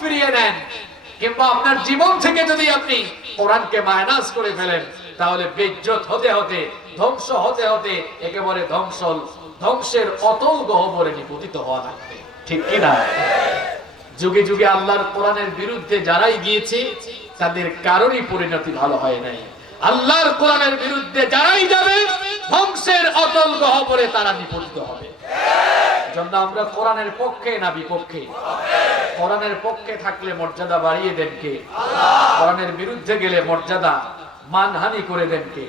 ফিরিয়ে নেন, কিংবা আপনার জীবন থেকে যদি আপনি কোরআনকে মাইনাস করে ফেলেন, তাহলে বেইজ্জত হতে হতে, ধ্বংস হতে হতে একেবারে ধ্বংসের অতল গহ্বরে নিপতিত হওয়া লাগবে। ঠিক কিনা? যুগে যুগে আল্লাহর কোরআনের বিরুদ্ধে যারাই গিয়েছে তাদের কারোরই পরিণতি ভালো হয় নাই। আল্লাহর কোরআনের বিরুদ্ধে যারাই যাবে ধ্বংসের অতল গহ্বরে তারা নিপতিত হবে। জন্য আমরা কোরআনের পক্ষে না বিপক্ষে? কোরআনের পক্ষে থাকলে মর্যাদা বাড়িয়ে দেন কে? কোরআনের বিরুদ্ধে গেলে মর্যাদা মানহানি করে দেন কে?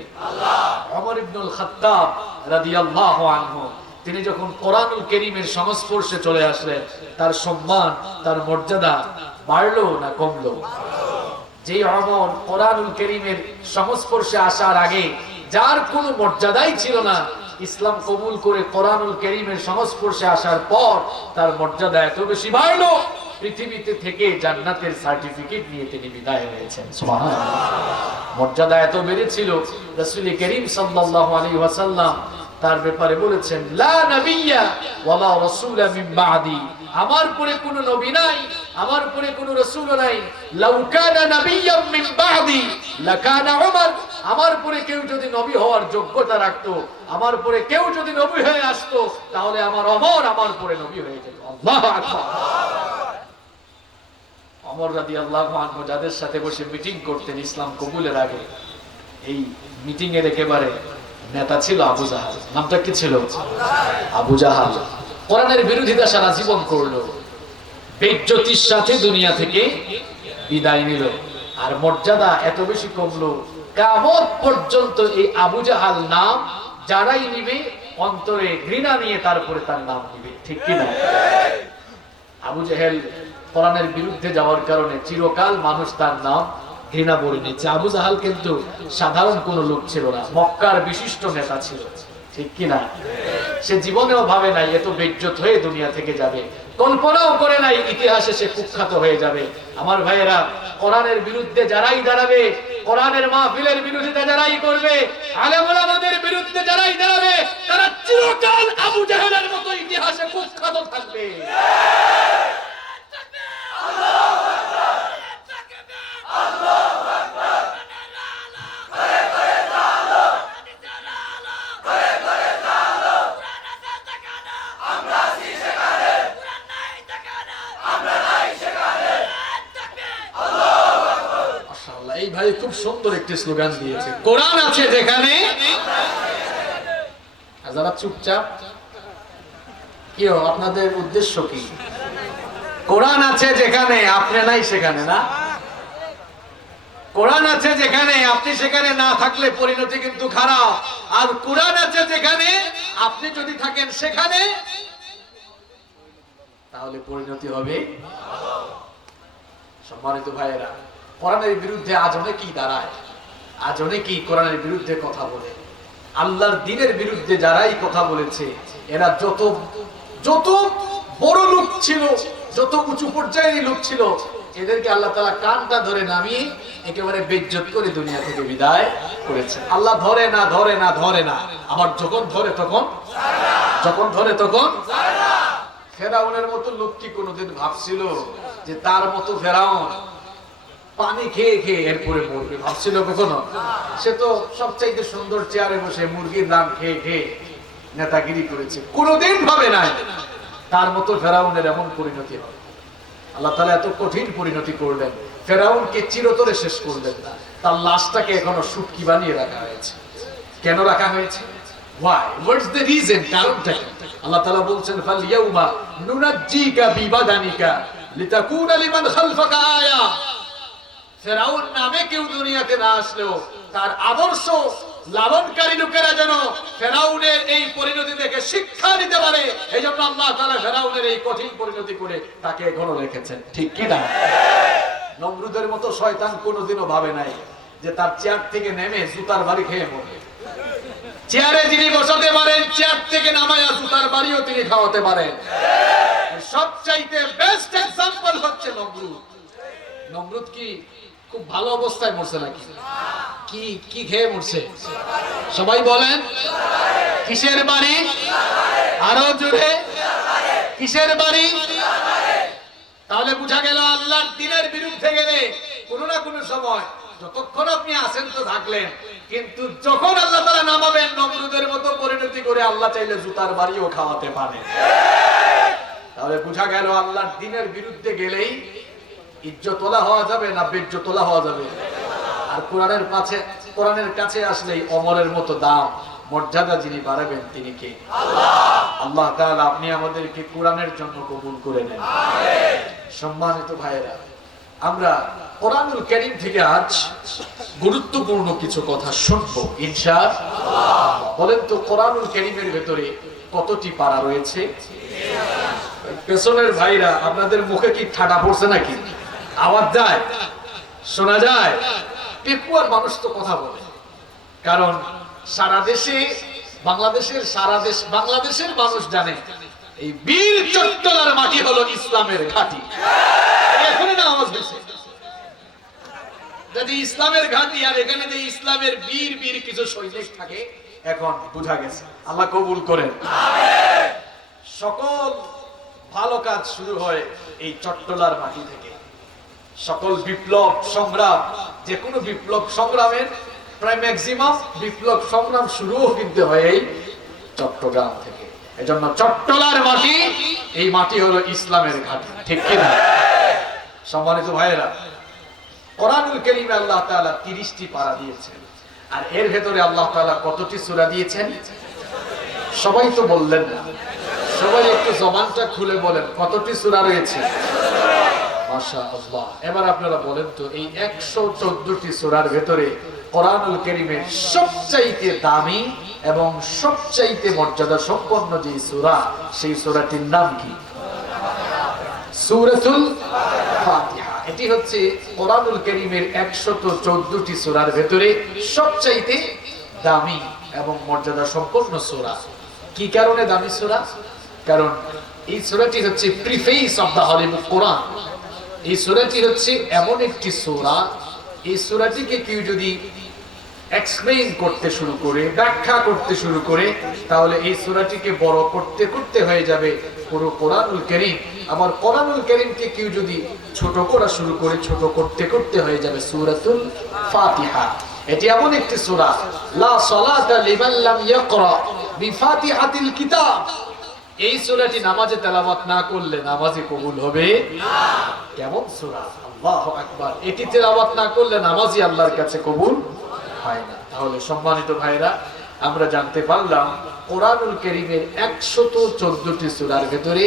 ওমর ইবনুল খাত্তাব রাদিয়াল্লাহু আনহু তিনি যখন কোরআনুল কারীমের সংস্পর্শে চলে আসলেন, তার সম্মান, তার মর্যাদা বাড়লো না কমলো? যে ওমর কোরআনুল কারীমের সংস্পর্শে আসার আগে যার কোনো মর্যাদাই ছিল না, ইসলাম কবুল করে কোরআনুল কারীমের সংস্পর্শে আসার পর তার মর্যাদা এত বেশি বাড়লো, পৃথিবীতে থেকে জান্নাতের সার্টিফিকেট নিয়ে তিনি বিদায় হয়েছেন। সুবহানাল্লাহ। মর্যাদা এত বেড়েছিল, রাসূল করিম সাল্লাল্লাহু আলাইহি ওয়াসাল্লাম তার ব্যাপারে বলেছেন, লা নাবিয়্যা ওয়ালা রাসূলা মিন বা'দি, আমার পরে কোনো নবী নাই, আমার পরে কোনো রাসূল নাই। লাউ কানা নাবিয়্যাম মিন বা'দি লাকানা উমর, আমার পরে কেউ যদি নবী হওয়ার যোগ্যতা রাখতো, আমার পরে কেউ যদি নবী হয়ে আসতো, তাহলে আমার ওমর আমার পরে নবী হয়ে যেত। আল্লাহু আকবার। ওমর রাদিয়াল্লাহু আনহু যাদের সাথে বসে মিটিং করতেন ইসলাম কবুলের আগে, এই মিটিং এর একেবারে নেতা ছিল আবু জাহাল। নামটা কি ছিল? আবু জাহাল। কোরআনের বিরোধিতা সারা জীবন করলো, বেইজ্জতির সাথে দুনিয়া থেকে বিদায় নিল, আর মর্যাদা এত বেশি কমলো, কিয়ামত পর্যন্ত এই আবু জাহাল নাম যারাই নিবে অন্তরে ঘৃণা নিয়ে তারপরে তার নাম নিবে। ঠিক কি না? আবু জাহেল কোরআনের বিরুদ্ধে যাওয়ার কারণে চিরকাল মানুষ তার নাম ঘৃণা বলে নিচ্ছে। আবু জাহাল কিন্তু সাধারণ কোনো লোক ছিল না, মক্কার বিশিষ্ট নেতা ছিল। ঠিক কিনা? সে জীবনেও ভাবে নাই এত বেইজ্জত হয়ে দুনিয়া থেকে যাবে, কল্পনাও করে নাই ইতিহাসে সে কুখ্যাত হয়ে যাবে। আমার ভাইয়েরা, কোরআনের বিরুদ্ধে যারাই দাঁড়াবে, কোরআনের মাহফিলের বিরোধিতা যারাই করবে, আলেম ওলামাদের বিরুদ্ধে যারাই দাঁড়াবে, তারা চিরকাল আবু জাহেলের মতো ইতিহাসে কুখ্যাত থাকবে। এই ভাই খুব সুন্দর একটি স্লোগান দিয়েছে, কোরআন আছে যেখানে। যারা চুপচাপ, কি আপনাদের উদ্দেশ্য কি? কোরআন আছে যেখানে, আপনি নাই সেখানে না? কোরআন আছে যেখানে, আপনি সেখানে না থাকলে পরিণতি কিন্তু খারাপ। আর কোরআন আছে যেখানে, আপনি যদি থাকেন সেখানে, তাহলে পরিণতি হবে। সম্মানিত ভাইয়েরা, কোরআনের বিরুদ্ধে আজ অনেকেই দাঁড়ায়, আজ অনেকেই কোরআনের বিরুদ্ধে কথা বলে। আল্লাহর দ্বীনের বিরুদ্ধে যারাই কথা বলেছে, এরা যত বড় লোক ছিল, যত উঁচু পর্যায়ের লোক ছিল, এদেরকে আল্লাহ তাআলা কানটা ধরে নামিয়ে একেবারে বেইজ্জত করে দুনিয়া থেকে বিদায় করেছে। আল্লাহ ধরে না, ধরে না, ধরে না, আবার যখন ধরে তখন, যখন ধরে তখন। ফেরাউনের মতো লোক কি কোনোদিন ভাবছিল যে তার মতো ফেরাউন পানি খেয়ে খেয়ে এরপরে মরবে? ভাবছিল কখনো? সে তো সবচাইতে সুন্দর চেয়ারে বসে মুরগির দাম খেয়ে খেয়ে নেতাগিরি করেছে, কোনোদিন ভাবে নাই তার মতো ফেরাউনের এমন পরিণতি হবে। আল্লাহ তাআলা এত কঠিন পরিণতি করলেন, ফেরাউনকে চিরতরে শেষ করলেন না, তার লাশটাকে এখনো শুটকি বানিয়ে রাখা হয়েছে। কেন রাখা হয়েছে? Why? What's the reason? কারণটা কি? আল্লাহ তাআলা বলছেন, ফালইয়াউমা নুনাজ্জিকা বিবাদানিকা লিতাকুনা লিমান খালফাকা আয়া। ফেরাউন নামে কেউ দুনিয়াতে না আসলেও তার আদর্শ লালনকারী লোকেরা যেন ফেরাউনের এই পরিণতি দেখে শিক্ষা নিতে পারে, এই জন্য আল্লাহ তাআলা ফেরাউনের এই কঠিন পরিণতি করে তাকে এখনো রেখেছেন। ঠিক কি না? নমরুদের মতো শয়তান কোনোদিনও ভাবে নাই যে তার চেয়ার থেকে নেমে জুতার বাড়ি খেয়ে মরবে। চেয়ারে যিনি বসাতে পারেন, চেয়ার থেকে নামায়া জুতার বাড়িও তিনি খাওয়াতে পারেন। সবচাইতে বেস্ট এক্সাম্পল হচ্ছে নমরুদ। নমরুদ কি খুব ভালো অবস্থায় মরছে নাকি? কি কি খেয়ে মরছে? সবাই বলেন, কিসের বাড়ি? আরো জোরে, কিসের বাড়ি? তাহলে বোঝা গেল আল্লাহর দ্বীনের বিরুদ্ধে গেলে কোনো না কোনো সময়, যতক্ষণ আপনি আছেন তো থাকলেন, কিন্তু যখন আল্লাহ তাআলা নামাবেন নমরুদের মতো পরিণতি করে আল্লাহ চাইলে জুতার বাড়িও খাওয়াতে পারে। তাহলে বোঝা গেল আল্লাহর দ্বীনের বিরুদ্ধে গেলেই ইজ্জত তোলা হওয়া যাবে না বেজ্জত তোলা হওয়া যাবে। আর কোরআনের কাছে আসলেই অমরের মতো দাম মর্যাদা যিনি বাড়াবেন তিনি কে? আল্লাহ তাআলা। আপনি আমাদেরকে কোরআনের জন্য কবুল করে নেন। সম্মানিত ভাইয়েরা, আমরা কোরআনুল কারীম থেকে আজ গুরুত্বপূর্ণ কিছু কথা শুনবো ইনশাআল্লাহ। বলেন তো কোরআনুল কারীমের ভেতরে কতটি পারা রয়েছে? পেছনের ভাইরা, আপনাদের মুখে কি ঠাডা পড়ছে নাকি? আওয়াজ যায়, শোনা যায়? পেকুয়ার মানুষ তো কথা বলে, কারণ সারা দেশে বাংলাদেশের মানুষ জানে এই বীর চট্টলার মাটি হলো ইসলামের ঘাঁটি। এখানে না আওয়াজ হয়েছে, যদি ইসলামের ঘাঁটি আর এখানে যে ইসলামের বীর বীর কিছু সৈনিক থাকে, এখন বুঝা গেছে। আল্লাহ কবুল করেন। সকল ভালো কাজ শুরু হয় এই চট্টলার মাটি থেকে। সকল বিপ্লব সংগ্রাম, যে কোনো বিপ্লব সংগ্রামের প্রায় ম্যাক্সিমাম বিপ্লব সংগ্রাম শুরুও কিন্তু হয় এই চট্টগ্রাম থেকে। এজন্য চট্টলার মাটি, এই মাটি হলো ইসলামের ঘাঁটি, ঠিক কিনা? সম্মানিত ভাইয়েরা, কোরআনুল কারীমে আল্লাহ তাআলা 30টি পারা দিয়েছেন। আর এর ভেতরে আল্লাহ তাআলা কতটি সূরা দিয়েছেন? সবাই তো বললেন না, সবাই একটু জবানটা খুলে বলেন কতটি সূরা রয়েছে? মাশাআল্লাহ। এবার আপনারা বলেন তো এই 114টি সূরার ভেতরে কোরআনুল কারীমের সবচাইতে দামি এবং সবচাইতে মর্যাদা সম্পন্ন যে সূরা, সেই সূরাটির নাম কি? সূরাতুল ফাতিহা। এটি হচ্ছে কোরআনুল কারীমের 114টি সূরার ভেতরে সবচাইতে দামি এবং মর্যাদা সম্পন্ন সূরা। কি কারণে দামি সূরা? কারণ এই সূরাটি হচ্ছে প্রিফেস অফ দা হোলি বুক কোরআন। এই সূরাটি হচ্ছে এমন একটি সূরা, এই সূরাটিকে কেউ যদি এক্সপ্লেইন করতে শুরু করে, ব্যাখ্যা করতে শুরু করে, তাহলে এই সূরাটিকে বড় করতে করতে হয়ে যাবে পুরো কোরআনুল কারীম। আবার কোরআনুল কারীমকে কেউ যদি ছোট করা শুরু করে, ছোট করতে করতে হয়ে যাবে সূরাতুল ফাতিহা। এটি এমন একটি সূরা, লা সালাতা লিমান লাম ইয়াকরা বিফাতিহাতিল কিতাব। এই সূরাটি নামাজে তেলাওয়াত না করলে নামাজে কবুল হবে না। কেমন সূরা! আল্লাহু আকবার। এটি তেলাওয়াত না করলে নামাজই আল্লাহর কাছে কবুল হয় না। তাহলে সম্মানিত ভাইরা, আমরা জানতে পারলাম কোরআনুল কারীমের 114টি সূরার ভেতরে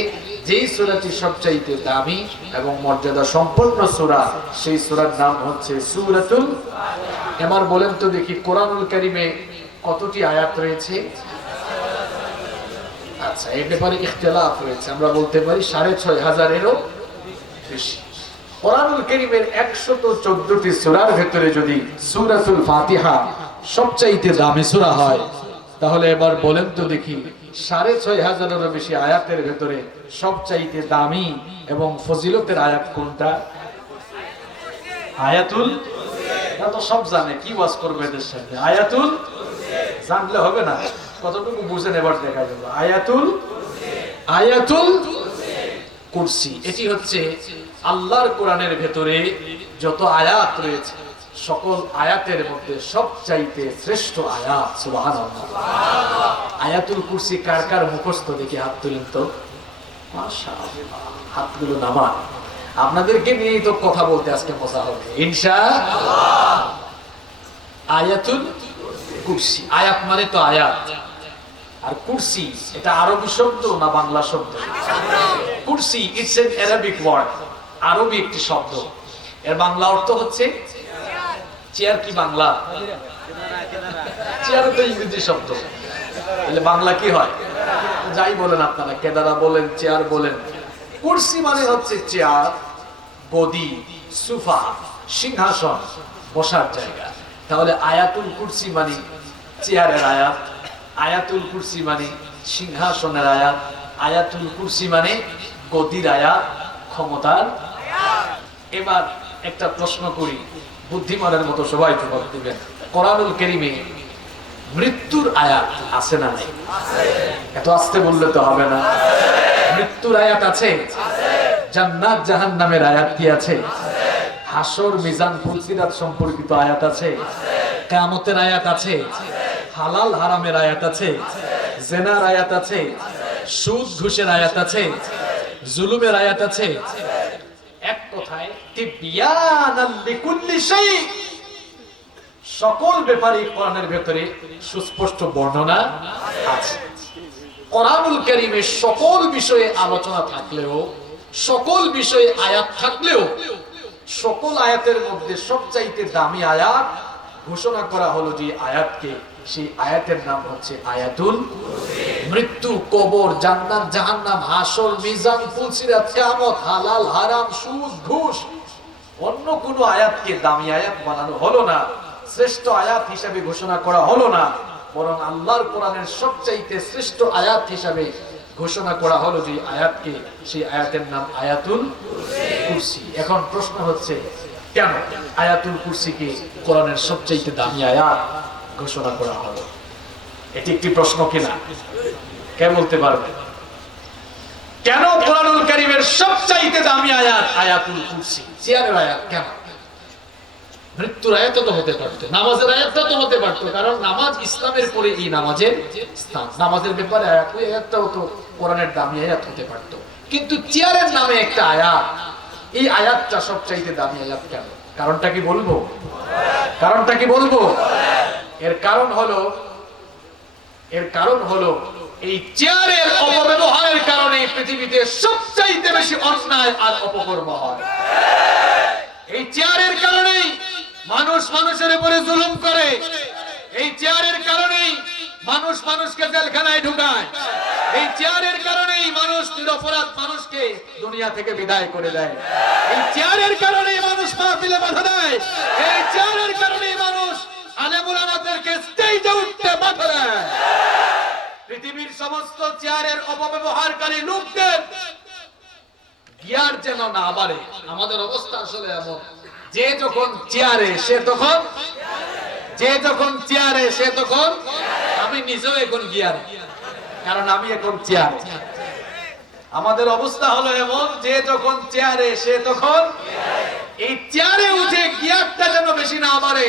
যেই সূরাটি সবচাইতে দামি এবং মর্যাদা সম্পন্ন সূরা, সেই সূরার নাম হচ্ছে সূরাতুল ফাতিহা। এবার বলেন তো দেখি কোরআনুল কারীমে কতটি আয়াত রয়েছে? আচ্ছা, এই ব্যাপারে ইখতিলাফ রয়েছে। আমরা বলতে পারি 6500-এরও বেশি। কোরআনুল কারীমের 114টি সূরার ভেতরে যদি সূরাতুল ফাতিহা সবচাইতে দামি সূরা হয়, তাহলে এবার বলেন তো দেখি 6500-এরও বেশি আয়াতের ভেতরে সবচাইতে দামি এবং ফজিলতের আয়াত কোনটা? আয়াতুল কুরসি। তো সব জানে, কি ওয়াজ করবে এদের সাথে? আয়াতুল জানলে হবে না, কতটুকু বুঝেন এবার দেখা যাবে। আয়াতুল কুরসি। এটি হচ্ছে আল্লাহর কোরআনের ভেতরে যত আয়াত রয়েছে, সকল আয়াতের মধ্যে সবচাইতে শ্রেষ্ঠ আয়াত। সুবহানাল্লাহ। আয়াতুল কুরসি কার কার মুখস্থ দেখি হাত তুলেন তো। মাশাআল্লাহ, হাতগুলো নামান। আপনাদেরকে নিয়েই তো কথা বলতে আজকে মজা হবে ইনশাআল্লাহ। আয়াতুল কুরসি, আয়াত মানে তো আয়াত, আর কুরসি এটা আরবি শব্দ না বাংলা শব্দ? কুরসি ইটস এন অ্যারাবিক ওয়ার্ড, আরবি একটি শব্দ। এর বাংলা অর্থ হচ্ছে চেয়ার। কি বাংলা? চেয়ার তো ইংরেজি শব্দ, তাহলে বাংলা কি হয়? যাই বলেন আপনারা, কেদারা বলেন, চেয়ার বলেন, কুরসি মানে হচ্ছে চেয়ার, গদি, সোফা, সিংহাসন, বসার জায়গা। তাহলে আয়াতুল কুরসি মানে চেয়ারের আয়াত, আয়াতুল কুরসি মানে সিংহাসনের আয়াত, আয়াতুল কুরসি মানে গদির আয়াত, ক্ষমতার আয়াত। এবার একটা প্রশ্ন করি, বুদ্ধিমানের মতো সবাই জবাব দিবেন। কোরআনুল কারীমে মৃত্যুর আয়াত আছে না নাই? এত আস্তে বললে তো হবে না। মৃত্যুর আয়াত আছে? জান্নাত জাহান্নামের আয়াত কি আছে? হাসর মিজান ফুলসিরাত সম্পর্কিত আয়াত আছে, কিয়ামতের আয়াত আছে, হালাল হারামের আয়াত আছে, জেনার আয়াত আছে, সুদ ঘুষের আয়াত আছে, জুলুমের আয়াত আছে। এক কথায় তিবয়ানাল লিকুল্লি শাই, সকল ব্যাপারে কোরআনের ভেতরে সুস্পষ্ট বর্ণনা আছে। কোরআনুল কারীমের সকল বিষয়ে আলোচনা থাকলেও, সকল বিষয়ে আয়াত থাকলেও, সকল আয়াতের মধ্যে সবচাইতে দামি আয়াত ঘোষণা করা হলো যে আয়াতকে, সেই আয়াতের নাম হচ্ছে আয়াতুল কুরসি। মৃত্যু, কবর, জান্নাত জাহান্নাম, হাসর মিজান ফুলসিরাত, কিয়ামত, হালাল হারাম, সুদ ঘুষ, অন্য কোন আয়াতকে দামি আয়াত বানানো হলো না, শ্রেষ্ঠ আয়াত হিসেবে ঘোষণা করা হলো না, বরং আল্লাহর কোরআনের সবচাইতে শ্রেষ্ঠ আয়াত হিসেবে ঘোষণা করা হলো যে আয়াতকে, সেই আয়াতের নাম আয়াতুল কুরসি। এখন প্রশ্ন হচ্ছে, কেন আয়াতুল কুরসিকে কোরআনের সবচাইতে দামি আয়াত ঘোষণা করা হলো? এটি একটি প্রশ্ন কিনা? কে বলতে পারবে? কেন কোরআনুল কারীমের সবচাইতে দামি আয়াত আয়াতুল কুরসি? চেয়ারের আয়াত কেন? মৃত্যুর আয়াত তো হতে পারতো, নামাজের আয়াত তো হতে পারতো, কারণ নামাজ ইসলামের পরে এই নামাজের স্থান, নামাজের ব্যাপারে আয়াত, ওই আয়াতটাও তো কোরআনের দামি আয়াত হতে পারতো। কিন্তু চেয়ারের নামে একটা আয়াত, এই আয়াতটা সবচাইতে দামি আয়াত কেন? কারণটা কি বলবো? কারণটা কি বলবো? এর কারণ হলো এই চেয়ারের অপব্যবহারের কারণে পৃথিবীতে সবচাইতে বেশি অন্যায় আর অপকর্ম হয়। এই চেয়ারের কারণেই মানুষ মানুষের উপরে জুলুম করে, এই চেয়ারের কারণেই মানুষ মানুষকে জেলখানায় ঢুকায়, এই চেয়ারের কারণেই মানুষ নিরপরাধ মানুষকে দুনিয়া থেকে বিদায় করে দেয়, এই চেয়ারের কারণেই মানুষ মাহফিলে বাধা দেয়, এই চেয়ারের কারণেই মানুষ আলেম উলামাদেরকে স্টেজে উঠতে বাধা দেয়। পৃথিবীর সমস্ত চেয়ারের অপব্যবহারকারী লোকদের জ্ঞান যেন না বাড়ে। আমাদের অবস্থা আসলে এমন, যে যখন চেয়ারে সে তখন আমি নিজেও এখন গিয়ারে, কারণ আমি এখন চেয়ার। আমাদের অবস্থা হলো এমন, যে যখন চেয়ারে সে তখন এই চেয়ারে উঠে গিয়ারটা যেন বেশি না বাড়ে।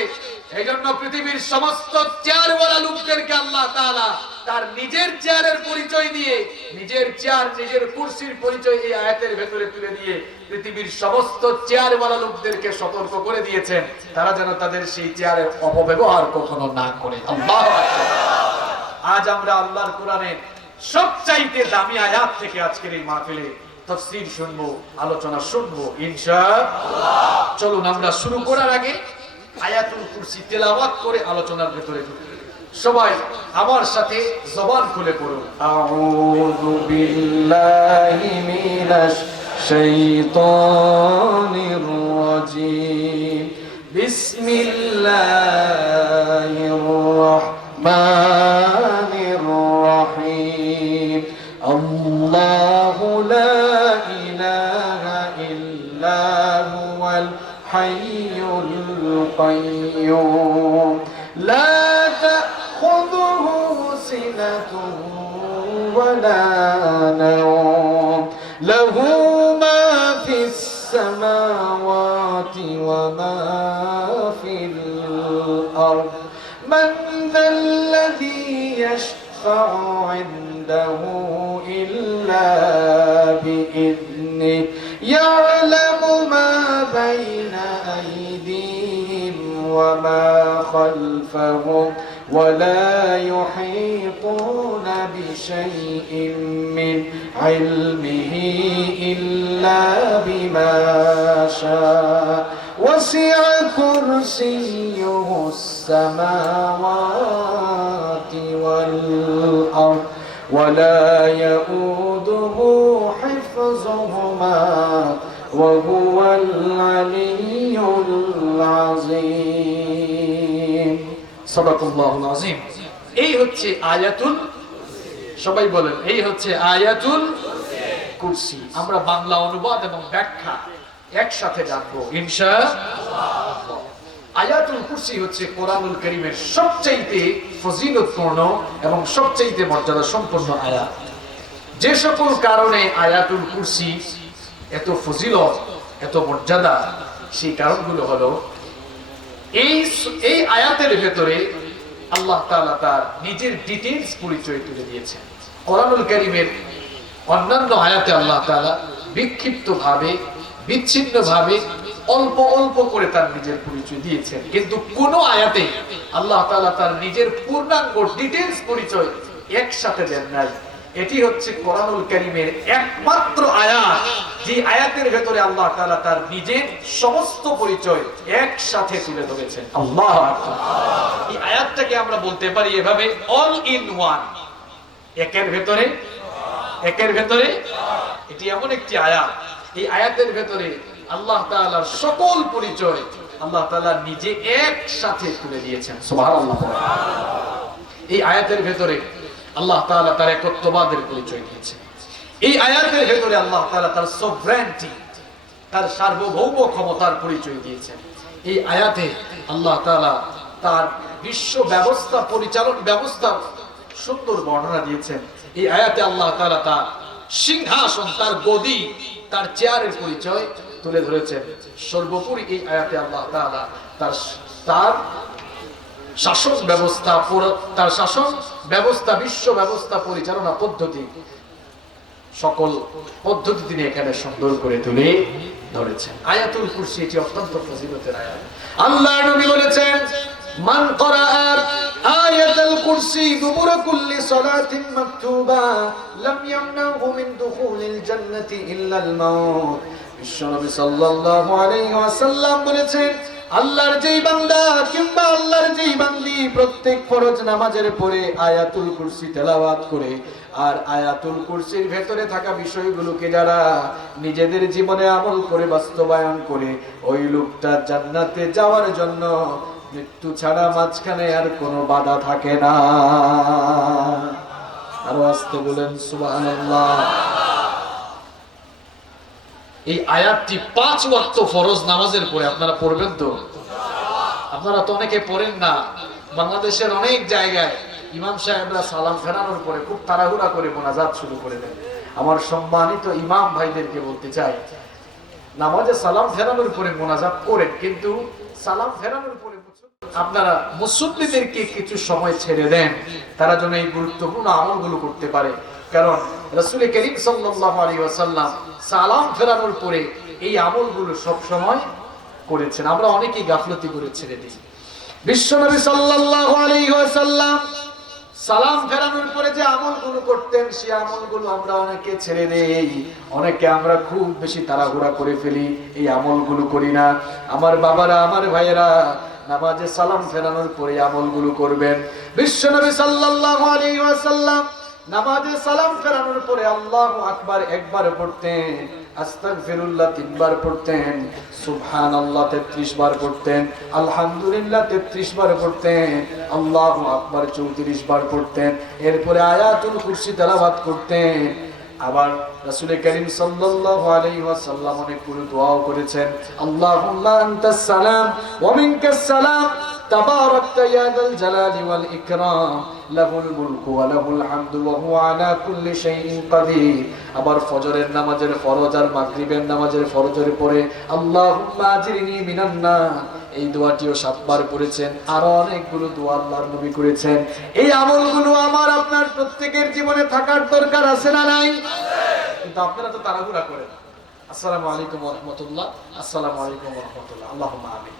এই জন্য পৃথিবীর সমস্ত চেয়ারওয়ালা লোকদেরকে আল্লাহ তাআলা তার নিজের চেয়ারের পরিচয় দিয়ে, নিজের চেয়ার নিজের কুরসির পরিচয় এই আয়াতের ভেতরে তুলে দিয়ে পৃথিবীর সমস্ত চেয়ারওয়ালা লোকদেরকে সতর্ক করে দিয়েছেন, তারা যেন তাদের সেই চেয়ারের অপব্যবহার কখনো না করে। আল্লাহু আকবার। আজ আমরা আল্লাহর কোরআনের সবচাইতে দামি আয়াত থেকে আজকের এই মাহফিলে তাফসীর শুনবো, আলোচনা শুনবো ইনশাআল্লাহ। চলুন আমরা শুরু করার আগে আয়াতুল কুরসি তেলাওয়াত করে আলোচনার ভেতরে ঢুকি। সবাই আমার সাথে জবান খুলে পড়ুন। আউযু বিল্লাহি মিনাশ শাইতানির রাজীম। বিসমিল্লাহির রাহমানির রাহিম। আল্লাহু লা ইলাহা ইল্লা হুয়াল হাইয়ুল কাইয়্যুম। লা تأخذه سنة ولا نوم، له ما في السماوات وما في الأرض. من ذا الذي يشفع عنده إلا بإذنه، يعلم ما بين أيديهم وما خلفهم، ولا يحيطون بشيء من علمه إلا بما شاء، وسع كرسيه السماوات والأرض، ولا يؤوده حفظهما، وهو العلي العظيم। সাদাকাল্লাহুল আযীম। এই হচ্ছে আয়াতুল, সবাই বলেন, এই হচ্ছে আয়াতুল কুরসি। আমরা বাংলা অনুবাদ এবং ব্যাখ্যা একসাথে জানবো ইনশাআল্লাহ। আয়াতুল কুরসি হচ্ছে কোরআনুল কারীমের সবচাইতে ফজিলতপূর্ণ এবং সবচাইতে মর্যাদা সম্পন্ন আয়াত। যে সকল কারণে আয়াতুল কুরসি এত ফজিলত, এত মর্যাদা, সেই কারণগুলো হলো এই আয়াতের ভেতরে আল্লাহ তাআলা তার নিজের ডিটেইলস পরিচয় তুলে দিয়েছেন। কোরআনুল কারীমের অন্যান্য আয়াতে আল্লাহ তাআলা বিক্ষিপ্তভাবে, বিচ্ছিন্নভাবে, অল্প অল্প করে তার নিজের পরিচয় দিয়েছেন, কিন্তু কোন আয়াতে আল্লাহ তাআলা তার নিজের পূর্ণাঙ্গ ডিটেইলস পরিচয় একসাথে দেন নাই। এটি হচ্ছে কোরআনুল কারীমের একমাত্র আয়াত, যে আয়াতের ভেতরে আল্লাহ তাআলা তার নিজের সমস্ত পরিচয় একসাথে তুলে ধরেছেন। আল্লাহু আকবার। এই আয়াতটাকে আমরা বলতে পারি এভাবে, অল ইন ওয়ান, একের ভেতরে এটি এমন একটি আয়াত, এই আয়াতের ভেতরে আল্লাহ তাআলার সকল পরিচয় আল্লাহ তাআলা নিজে একসাথে তুলে দিয়েছেন। সুবহানাল্লাহ। এই আয়াতের ভেতরে আল্লাহ তাআলা তার একত্ববাদের পরিচয় দিয়েছেন। এই আয়াতের ভেতরে আল্লাহ তাআলা তার সভরেন্টি, তার সার্বভৌম ক্ষমতার পরিচয় দিয়েছেন। এই আয়াতে আল্লাহ তাআলা তার বিশ্ব ব্যবস্থা, পরিচালন ব্যবস্থা সুন্দর বর্ণনা দিয়েছেন। এই আয়াতে আল্লাহ তাআলা তার সিংহাসন, তার গদি, তার চেয়ারের পরিচয় তুলে ধরেছেন। সর্বোপরি এই আয়াতে আল্লাহ তাআলা তার শাসন ব্যবস্থা, তার শাসন ব্যবস্থা, বিশ্ব ব্যবস্থা পরিচালনা পদ্ধতি, সকল পদ্ধতি তিনি এখানে সুন্দর করে তুলে ধরেছেন। আয়াতুল কুরসি এটি অত্যন্ত ফজিলতের আয়াত। আল্লাহর নবী বলেছেন, মান ক্বরাআ আয়াতুল কুরসি দুবুরা কুল্লি সালাতিন মাকতুবা লাম ইয়ামনাহু মিন দুখুলিল জান্নাতি ইল্লাল মাউত। বিশ্বনবী সাল্লাল্লাহু আলাইহি ওয়াসাল্লাম বলেছেন, আল্লাহর যেই বান্দা কিংবা আল্লাহর যেই বান্দি প্রত্যেক ফরজ নামাজের পরে আয়াতুল কুরসি তেলাওয়াত করে, আর আয়াতুল কুরসির ভেতরে থাকা বিষয়গুলোকে যারা নিজেদের জীবনে আমল করে বাস্তবায়ন করে, ওই লোকটা জান্নাতে যাওয়ার জন্য মৃত্যু ছাড়া মাঝখানে আর কোনো বাধা থাকে না। আরো আস্তে বলেন সুবহানাল্লাহ। এই আয়াতটি 5 ওয়াক্ত ফরজ নামাজের পরে আপনারা পড়বেন তো? আপনারা তো অনেকে পড়েন না। বাংলাদেশের অনেক জায়গায় ইমাম সাহেবরা সালাম ফেরানোর পরে খুব তাড়াহুড়া করে মোনাজাত শুরু করে দেন। আমার সম্মানিত ইমাম ভাইদেরকে বলতে চাই, নামাজে সালাম ফেরানোর পরে মোনাজাত করেন, কিন্তু সালাম ফেরানোর পরে আপনারা মুসল্লিদেরকে কিছু সময় ছেড়ে দেন, তারা যেন এই গুরুত্বপূর্ণ আমলগুলো করতে পারে। কারণ রাসূল করিম সাল্লাল্লাহু আলাইহি ওয়াসাল্লাম সালাম ফেরানোর পরে এই আমলগুলো সব সময় করেছেন। আমরা অনেকেই গাফলতি করে ছেড়ে দিই। বিশ্বনবী সাল্লাল্লাহু আলাইহি ওয়াসাল্লাম সালাম ফেরানোর পরে যে আমলগুলো করতেন, সেই আমলগুলো আমরা অনেকে ছেড়ে দেই। অনেকে আমরা খুব বেশি তাড়াহুড়া করে ফেলি, এই আমলগুলো করি না। আমার বাবারা, আমার ভাইয়েরা, নামাজে সালাম ফেরানোর পরে আমলগুলো করবেন। বিশ্বনবী সাল্লাল্লাহু আলাইহি ওয়াসাল্লাম নামাজে সালাম ফেরানোর পরে আল্লাহু আকবার একবার পড়তেন, আস্তাগফিরুল্লাহ 3 বার পড়তেন, সুবহানাল্লাহ 33 বার পড়তেন, আলহামদুলিল্লাহ 33 বার পড়তেন, আল্লাহু আকবার 34 বার পড়তেন। এরপরে আয়াতুল কুরসি তেলাওয়াত করতেন। আবার রাসূল করিম সাল্লাল্লাহু আলাইহি ওয়াসাল্লাম অনেকগুলো দোয়াও করেছেন। আল্লাহুম্মা আনতাস সালাম ওয়া মিনকাস সালাম তাবারাকতা ইয়া যাল জালালি ওয়াল ইকরাম লাহুল মুলকু ওয়া লাহুল হামদু ওয়া হুয়া আলা কুল্লি শাইইন কাদির। আবার ফজরের নামাজের ফরজ আর মাগরিবের নামাজের ফরজের পরে আল্লাহুম্মা আজিরনি মিনান নার, এই দোয়াটিও 7 বার করেছেন। আরো অনেকগুলো দোয়া আল্লাহর নবী করেছেন। এই আমলগুলো আমার আপনার প্রত্যেকের জীবনে থাকার দরকার আছে না নাই? কিন্তু আপনারা তো তাড়াহুড়া করেন। আসসালামু আলাইকুম ওয়া রাহমাতুল্লাহ, আসসালামু আলাইকুম ওয়া রাহমাতুল্লাহ, আল্লাহুম্মা আমিন।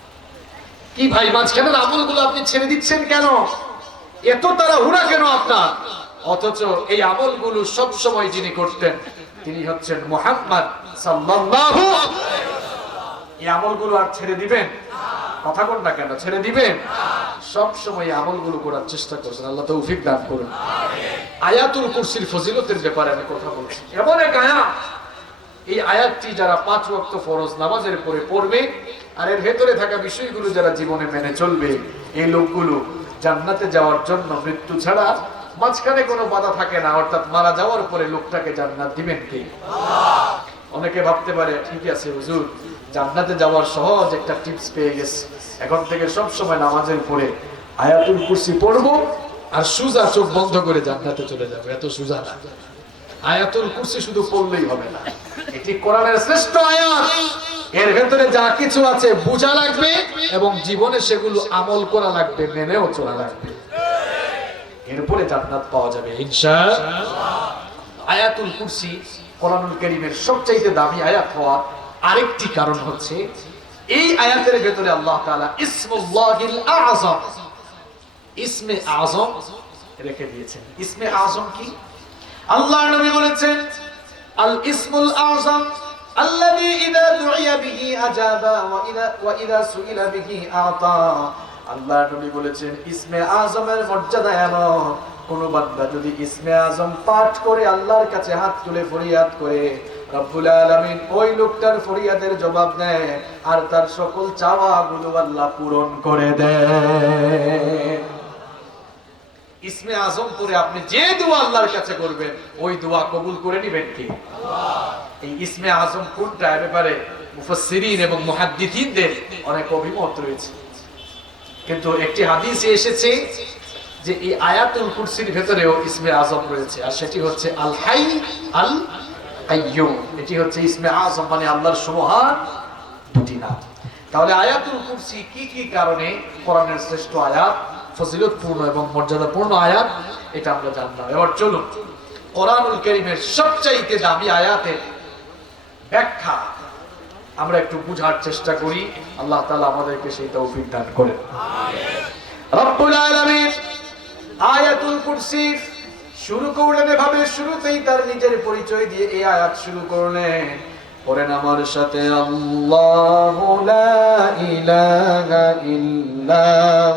কি ভাই, মাঝখানের আমলগুলো আপনি ছেড়ে দিচ্ছেন কেন? এত তাড়াহুড়া কেন আপনার? অথচ এই আমলগুলো সব সময় যিনি করতেন তিনি হচ্ছেন মুহাম্মদ সাল্লাল্লাহু আলাইহি ওয়াসাল্লাম। এই আমলগুলো আর ছেড়ে দিবেন? কথা কোন না কেন, ছেড়ে দিবেন? সব সময় আমলগুলো করার চেষ্টা করছেন। আল্লাহ তৌফিক দান করুন। আয়াতুল কুরসির ফজিলতের ব্যাপারে আমি কথা বলছি। এমন এক আয়াত, এই আয়াতটি যারা 5 ওয়াক্ত ফরজ নামাজের পরে পড়বে আর এর ভেতরে থাকা বিষয়গুলো যারা জীবনে মেনে চলবে, এই লোকগুলো জান্নাতে যাওয়ার জন্য মৃত্যু ছাড়া মাঝখানে কোনো বাধা থাকে না। অর্থাৎ মারা যাওয়ার পরে লোকটাকে জান্নাত দিবেন কে? আল্লাহ। অনেকে ভাবতে পারে ঠিক আছে হুজুর, জান্নাতে যাওয়ার সহজ একটা টিপস পেয়ে গেছে, এখন থেকে সব সময় নামাজের পরে আয়াতুল কুরসি পড়বো আর সুজা চোখ বন্ধ করে জান্নাতে চলে যাবো। এত সুজা না। আয়াতুল কুরসি শুধু পড়লেই হবে না, এটি কোরআনের শ্রেষ্ঠ আয়াত। এর ভেতরে যা কিছু আছে বোঝা লাগবে এবং জীবনে সেগুলো আমল করা লাগবে, মেনেও চলা লাগবে, এরপরে জান্নাত পাওয়া যাবে ইনশাআল্লাহ। আয়াতুল কুরসি কোরআনুল কারীমের সবচেয়ে দামি আয়াত হওয়ার আরেকটি কারণ হচ্ছে এই আয়াতের ভেতরে আল্লাহ তাআলা ইসমুল্লাহিল আযম, ইসমে আযম রেখে দিয়েছেন। ইসমে আযম কি? আল্লাহর নবী বলেছেন আল ইসমুল আযম আল্লাযী ইযা দুইয়া বিহি আজাবা ওয়া ইযা সুইলা বিহি আতা। আল্লাহর নবী বলেছেন ইসমে আযমের মর্যাদা এমন, কোন বান্দা যদি ইসমে আযম পাঠ করে আল্লাহর কাছে হাত তুলে ফরিয়াদ করে, রব্বুল আলামিন ওই লোকটার ফরিয়াদের জবাব দেয় আর তার সকল চাওয়াগুলো আল্লাহ পূরণ করে দেয়। ইসমে আযম পড়ে আপনি যে দোয়া আল্লাহর কাছে করবেন ওই দোয়া কবুল করে নেবেন কি আল্লাহ। এই ইসমে আযম কোনটা, এ ব্যাপারে মুফাসসিরিন এবং মুহাদ্দিসিনদের অনেক অভিমত রয়েছে, কিন্তু একটি হাদিসে এসেছে যে এই আয়াতুল কুরসির ভেতরেও ইসমে আযম রয়েছে, আর সেটি হচ্ছে আল হাই আল কাইয়ুম। এটি হচ্ছে ইসমে আযম, মানে আল্লাহর সুবহান দুটি নাম। তাহলে আয়াতুল কুরসি কি কি কারণে কোরআনের শ্রেষ্ঠ আয়াত, ফজিলতপূর্ণ এবং মর্যাদাপূর্ণ আয়াত, এটা আমরা জানলাম। এবার চলুন কোরআনুল কারীমের সবচেয়ে দামি আয়াতের ব্যাখ্যা আমরা একটু বুঝার চেষ্টা করি। আল্লাহ তাআলা আমাদেরকে সেই তৌফিক দান করেন, আমিন। রব্বুল আলামিন আয়াতুল কুরসি শুরু করলেন এভাবে, শুরুতেই তার নিজের পরিচয় দিয়ে এই আয়াত শুরু করলেন। পড়েন আমার সাথে, আল্লাহু লা ইলাহা ইল্লা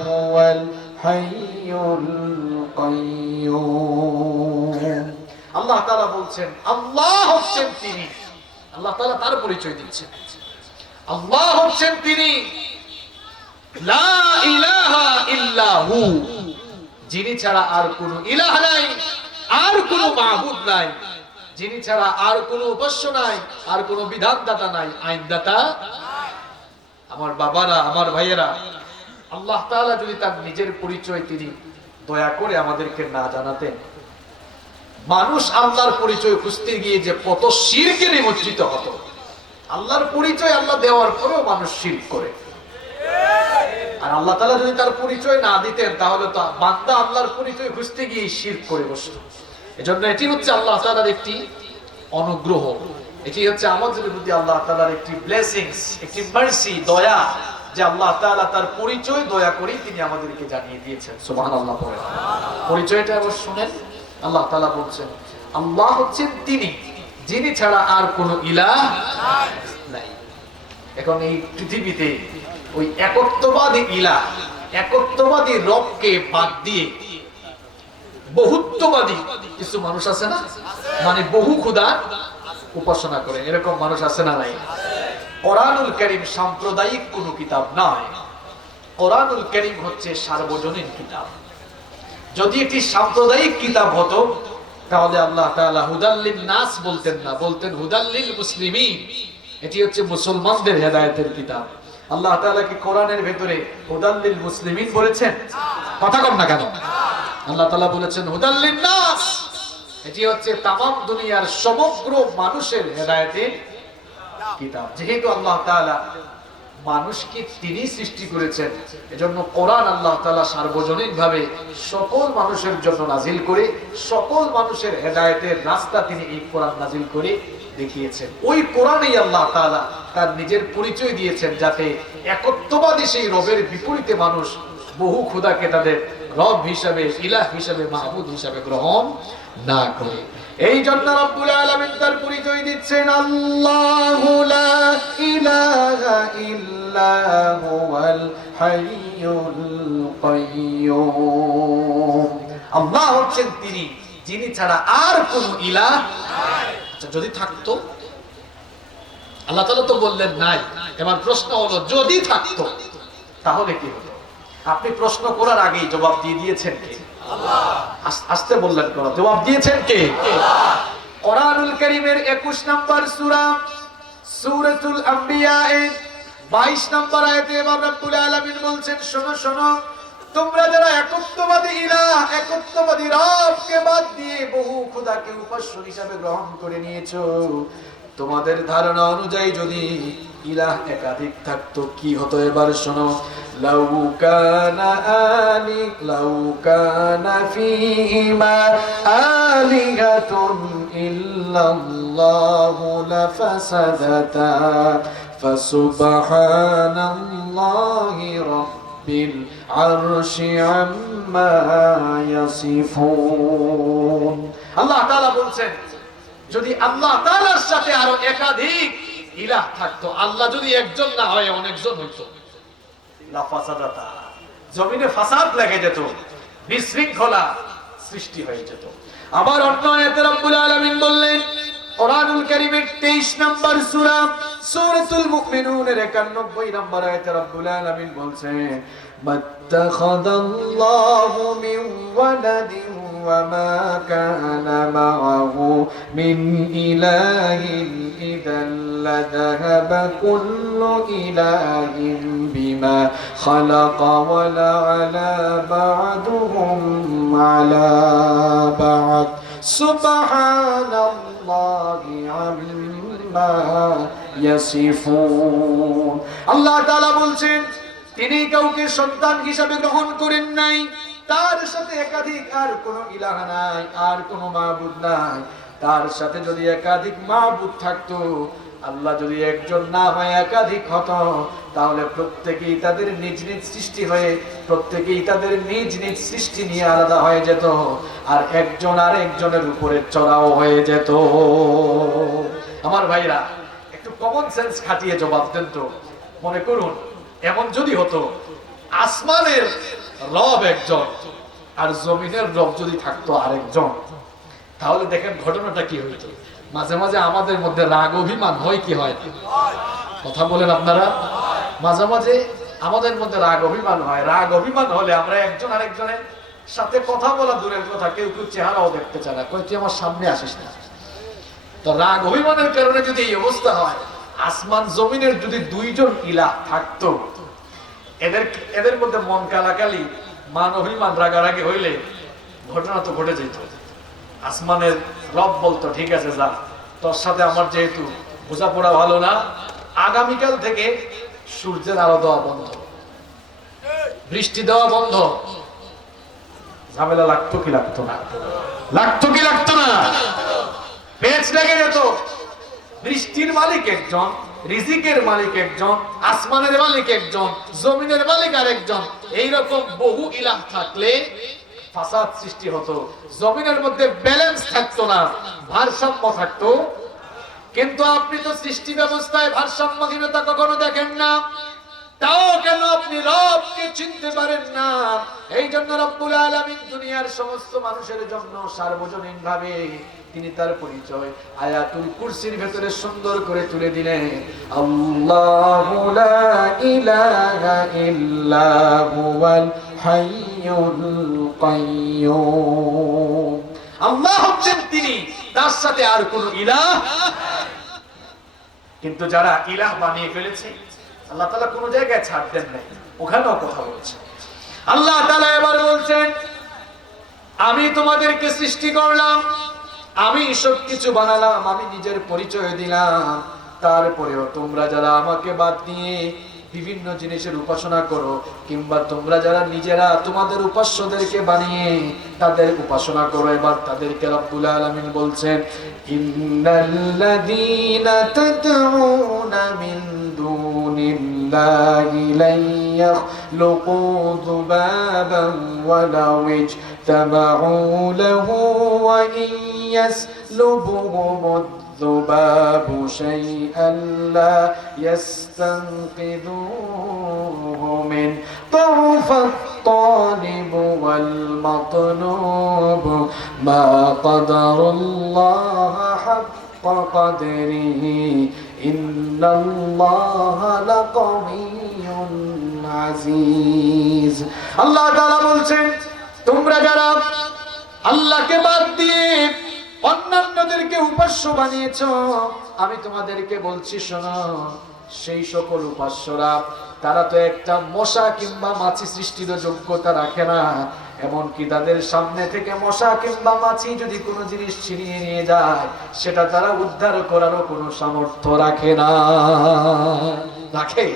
হুয়াল হাইয়ুল কাইয়ুম। আল্লাহ তাআলা বলছেন আল্লাহ হচ্ছেন তিনি, আল্লাহ তাআলা তার পরিচয় দিচ্ছেন। আল্লাহ হচ্ছেন তিনি, লা ইলাহা ইল্লা হু, যিনি ছাড়া আর কোনো ইলাহ নাই, আর কোনো মাবুদ নাই, যিনি ছাড়া আর কোনো উপাস্য নাই, আর কোনো বিধানদাতা নাই, আইনদাতা। আমার বাবারা, আমার ভাইয়েরা, আল্লাহ তাআলা যদি তার নিজের পরিচয় তিনি দয়া করে আমাদেরকে না জানাতেন, মানুষ আল্লাহর পরিচয় খুঁজতে গিয়ে যে কত শিরকে নিমজ্জিত হতো। আল্লাহর পরিচয় আল্লাহ দেওয়ার পরেও মানুষ শিরক করে। আর আল্লাহ তাআলা যদি তার পরিচয় না দিতেন তাহলে তো বান্দা আল্লাহর পরিচয় খুঁজতে গিয়ে শিরক করে বসতো। এজন্য এটি হচ্ছে আল্লাহ তাআলার একটি অনুগ্রহ, এটি হচ্ছে আমাদের প্রতি আল্লাহ তাআলার একটি ব্লেসিংস, একটি মার্সি, দয়া, যে আল্লাহ তাআলা তার পরিচয় দয়া করে তিনি আমাদেরকে জানিয়ে দিয়েছেন। সুবহানাল্লাহ পড়েন। পরিচয়টা এবার শুনেন। আল্লাহ তাআলা বলছেন আল্লাহ হচ্ছেন তিনি, যিনি ছাড়া আর কোনো ইলাহ নাই। এখন এই পৃথিবীতে ওই একত্ববাদী ইলাহ, একত্ববাদী রবকে বাদ দিয়ে বহুত্ববাদী কিছু মানুষ আছে না, মানে বহু খোদা উপাসনা করে, এরকম মানুষ আছে না নাই? কোরআনুল কারীম সাম্প্রদায়িক কোনো কিতাব নয়, কোরআনুল কারীম হচ্ছে সার্বজনীন কিতাব। যদি এটি সাম্প্রদায়িক কিতাব হতো তাহলে আল্লাহ তাআলা হুদাল্লিন নাস বলতেন না, বলতেন হুদাল্লিল মুসলিমিন। এটি হচ্ছে মুসলমানদের হেদায়েতের কিতাব। আল্লাহ তাআলা কি কোরআনের ভেতরে হুদাল্লিল মুসলিমিন বলেছেন? কথা কম না কেন? আল্লাহ তাআলা বলেছেন হুদাল্লিন নাস, এটি হচ্ছে তামাম দুনিয়ার সমগ্র মানুষের হেদায়েতের কিতাব। যেহেতু আল্লাহ তাআলা মানুষকে তিনি সৃষ্টি করেছেন, এজন্য কোরআন আল্লাহ তাআলা সার্বজনীনভাবে সকল মানুষের জন্য নাজিল করে সকল মানুষের হেদায়েতের রাস্তা তিনি এই কোরআন নাজিল করে দেখিয়েছেন। ওই কোরআনেই আল্লাহ তাআলা তার নিজের পরিচয় দিয়েছেন, যাতে একত্ববাদী সেই রবের বিপরীতে মানুষ বহু খোদাকে তাদের রব হিসাবে, ইলাহ হিসাবে, মাহবুদ হিসাবে গ্রহণ না করে। এই জন্য রব্বুল আলামিন তার পরিচয় দিচ্ছেন আল্লাহু লা ইলাহা ইল্লা হুয়াল হাইয়ুল কাইয়ুম। আল্লাহ হচ্ছেন তিনি, যিনি ছাড়া আর কোনো ইলাহ নাই। আচ্ছা, যদি থাকতো? আল্লাহ তাআলা তো বললেন নাই। এবার প্রশ্ন হলো যদি থাকতো তাহলে কি হতো? আপনি প্রশ্ন করার আগেই জবাব দিয়ে দিয়েছেন কে? আল্লাহ। আসতে বললেন কেন? জবাব দিয়েছেন কে? আল্লাহ। কোরআনুল কারীমের 21 নম্বর সূরা সূরাতুল আম্বিয়া এর 22 নম্বর আয়াতে এবার রব্বুল আলামিন বলছেন, শোনো শোনো, তোমরা যারা একত্ববাদী ইলাহ, একত্ববাদী রবকে বাদ দিয়ে বহু খোদাকে উপাস্য হিসাবে গ্রহণ করে নিয়েছো, তোমাদের ধারণা অনুযায়ী যদি ইলাহ একাধিক থাকতো কি হতো এবার শোনো। লাউ কানা ফীহিমা আলিহাতুন ইল্লাল্লাহু লাফাসাদাতা ফাসুবহানাল্লাহি রাব্বিল আরশি আম্মা ইয়াসিফুন। আল্লাহ তাআলা বলছেন যদি আল্লাহ তাআলার সাথে আরো একাধিক ইলাহ থাকতো, আল্লাহ যদি একজন না হয় অনেকজন হইতো, লাফাসাদাতা, জমিনে ফাসাদ লেগে যেত, বিশৃঙ্খলা সৃষ্টি হয়ে যেত। আবার অন্য আয়াতে রব্বুল আলামিন বললেন, কোরআনুল কারীমের 23 নম্বর সূরা সূরাতুল মুমিনুনের 91 নম্বর আয়াতে রব্বুল আলামিন বলছেন, মাত্তাখাদাল্লাহু মিন ওয়ালাদিন ওয়া মা কানা মাআহু মিন ইলাহিন ইদাল লাযাহাবা কুল্লু ইলাহিন বিমা খালাকা ওয়া লা'আলা বা'দুহুম আলা বা'দ সুবহানাল্লাহি আম্মা ইয়াসিফুন। আল্লাহ তাআলা বলছেন তিনি কাউকে সন্তান হিসাবে গ্রহণ করেন নাই, তার সাথে একাধিক আর কোনো ইলাহ নাই, আর কোনো মাবুদ নাই। তার সাথে যদি একাধিক মাবুদ থাকতো, আল্লাহ যদি একজন না হয় একাধিক হতো, তাহলে প্রত্যেকেই তাদের নিজ নিজ সৃষ্টি হয়ে প্রত্যেকেই তাদের নিজ নিজ সৃষ্টি নিয়ে আলাদা হয়ে যেত, আর একজন আর একজনের উপরে চড়াও হয়ে যেত। আমার ভাইরা একটু কমন সেন্স খাটিয়ে জবাব দেন তো। মনে করুন এমন যদি হতো আসমানের রব একজন আর জমিনের রব যদি থাকতো আরেকজন, তাহলে দেখেন ঘটনাটা কি হইতো। মাঝে মাঝে আমাদের মধ্যে রাগ অভিমান হয় কি হয় না? কথা বলেন আপনারা। মাঝে মাঝে আমাদের মধ্যে রাগ অভিমান হয়। রাগ অভিমান হলে আমরা একজন আরেকজনের সাথে কথা বলা দূরের কথা, কেউ কেউ চেহারাও দেখতে চায় না, কই তুই আমার সামনে আসিস না। তো রাগ অভিমানের কারণে যদি এই অবস্থা হয়, আসমান জমিনের যদি দুইজন ইলাহ থাকতো, এদের মধ্যে মন কালাকালি, মান অভিমান, রাগারাগি হইলে ঘটনা তো ঘটে যেত। আসমানের রব বলতো ঠিক আছে যা, তোর সাথে আমার যেহেতু বোঝাপড়া ভালো না, আগামীকাল থেকে সূর্যের আলো দেওয়া বন্ধ, বৃষ্টি দেওয়া বন্ধ। ঝামেলা লাগতো কি লাগতো না? লাগতো কি লাগতো না? পেঁচ লেগে যেত। বৃষ্টির মালিক একজন, রিজিকের মালিক একজন, আসমানের মালিক একজন, জমিনের মালিক আরেকজন। এইরকম বহু ইলাহ থাকলে ফাসাদ সৃষ্টি হতো, জমিনের মধ্যে ব্যালেন্স থাকতো না, ভারসাম্য থাকতো। কিন্তু আপনি তো সৃষ্টি ব্যবস্থায় ভারসাম্যহীনতা কখনো দেখেন না। তাও কেন আপনি রবকে চিনতে পারেন না? এই জন্য রব্বুল আলামিন দুনিয়ার সমস্ত মানুষের জন্য সার্বজনীনভাবে তিনি তার পরিচয় আয়াতুল কুরসির ভেতরে সুন্দর করে তুলে দিলেন। আল্লাহু লা ইলাহা ইল্লা হুয়াল হাইয়ুল কাইয়্যুম। আল্লাহ হচ্ছেন তিনি, তার সাথে আর কোনো ইলাহ। কিন্তু যারা ইলাহ বানিয়ে ফেলেছে, আল্লাহ তাআলা কোন জায়গায় ছাড় দেন নাই, ওখানেও কথা বলছে। আল্লাহ তাআলা এবার বলছেন আমি তোমাদেরকে সৃষ্টি করলাম, আমি সবকিছু বানালাম, আমি নিজের পরিচয় দিলাম, তারপরেও তোমরা যারা আমাকে বাদ দিয়ে বিভিন্ন জিনিসের উপাসনা করো, কিংবা তোমরা যারা নিজেরা তোমাদের উপাস্যদেরকে বানিয়ে তাদের উপাসনা করো, এবার তাদেরকে রব্বুল আলামিন বলছেন ইন্নাল্লাযীনা তাদউনা মিন দুনিল্লাহি লা ইয়াখলুকু যুবাবান ওয়ালাউ ইজতামাউ লাহু ওয়া ইন ইয়াসলুবহুমুদ الذباب شيئا لا يستنقذوه من ضعف الطالب والمطلوب ما قدر الله حق قدره إن الله لقوي عزيز। আল্লাহ তাআলা বলছেন তোমরা যারা আল্লাহকে বাদ দিয়ে অন্যান্যদেরকে উপাস্য বানিয়েছো, আমি তোমাদেরকে বলছি শোনো, সেই সকল উপাস্যরা তারা তো একটা মশা কিংবা মাছি সৃষ্টির যোগ্যতা রাখে না, এমনকি তাদের সামনে থেকে মশা কিংবা মাছি যদি কোনো জিনিস ছিনিয়ে নিয়ে যায় সেটা তারা উদ্ধার করারও কোনো সামর্থ্য রাখে না। রাখে?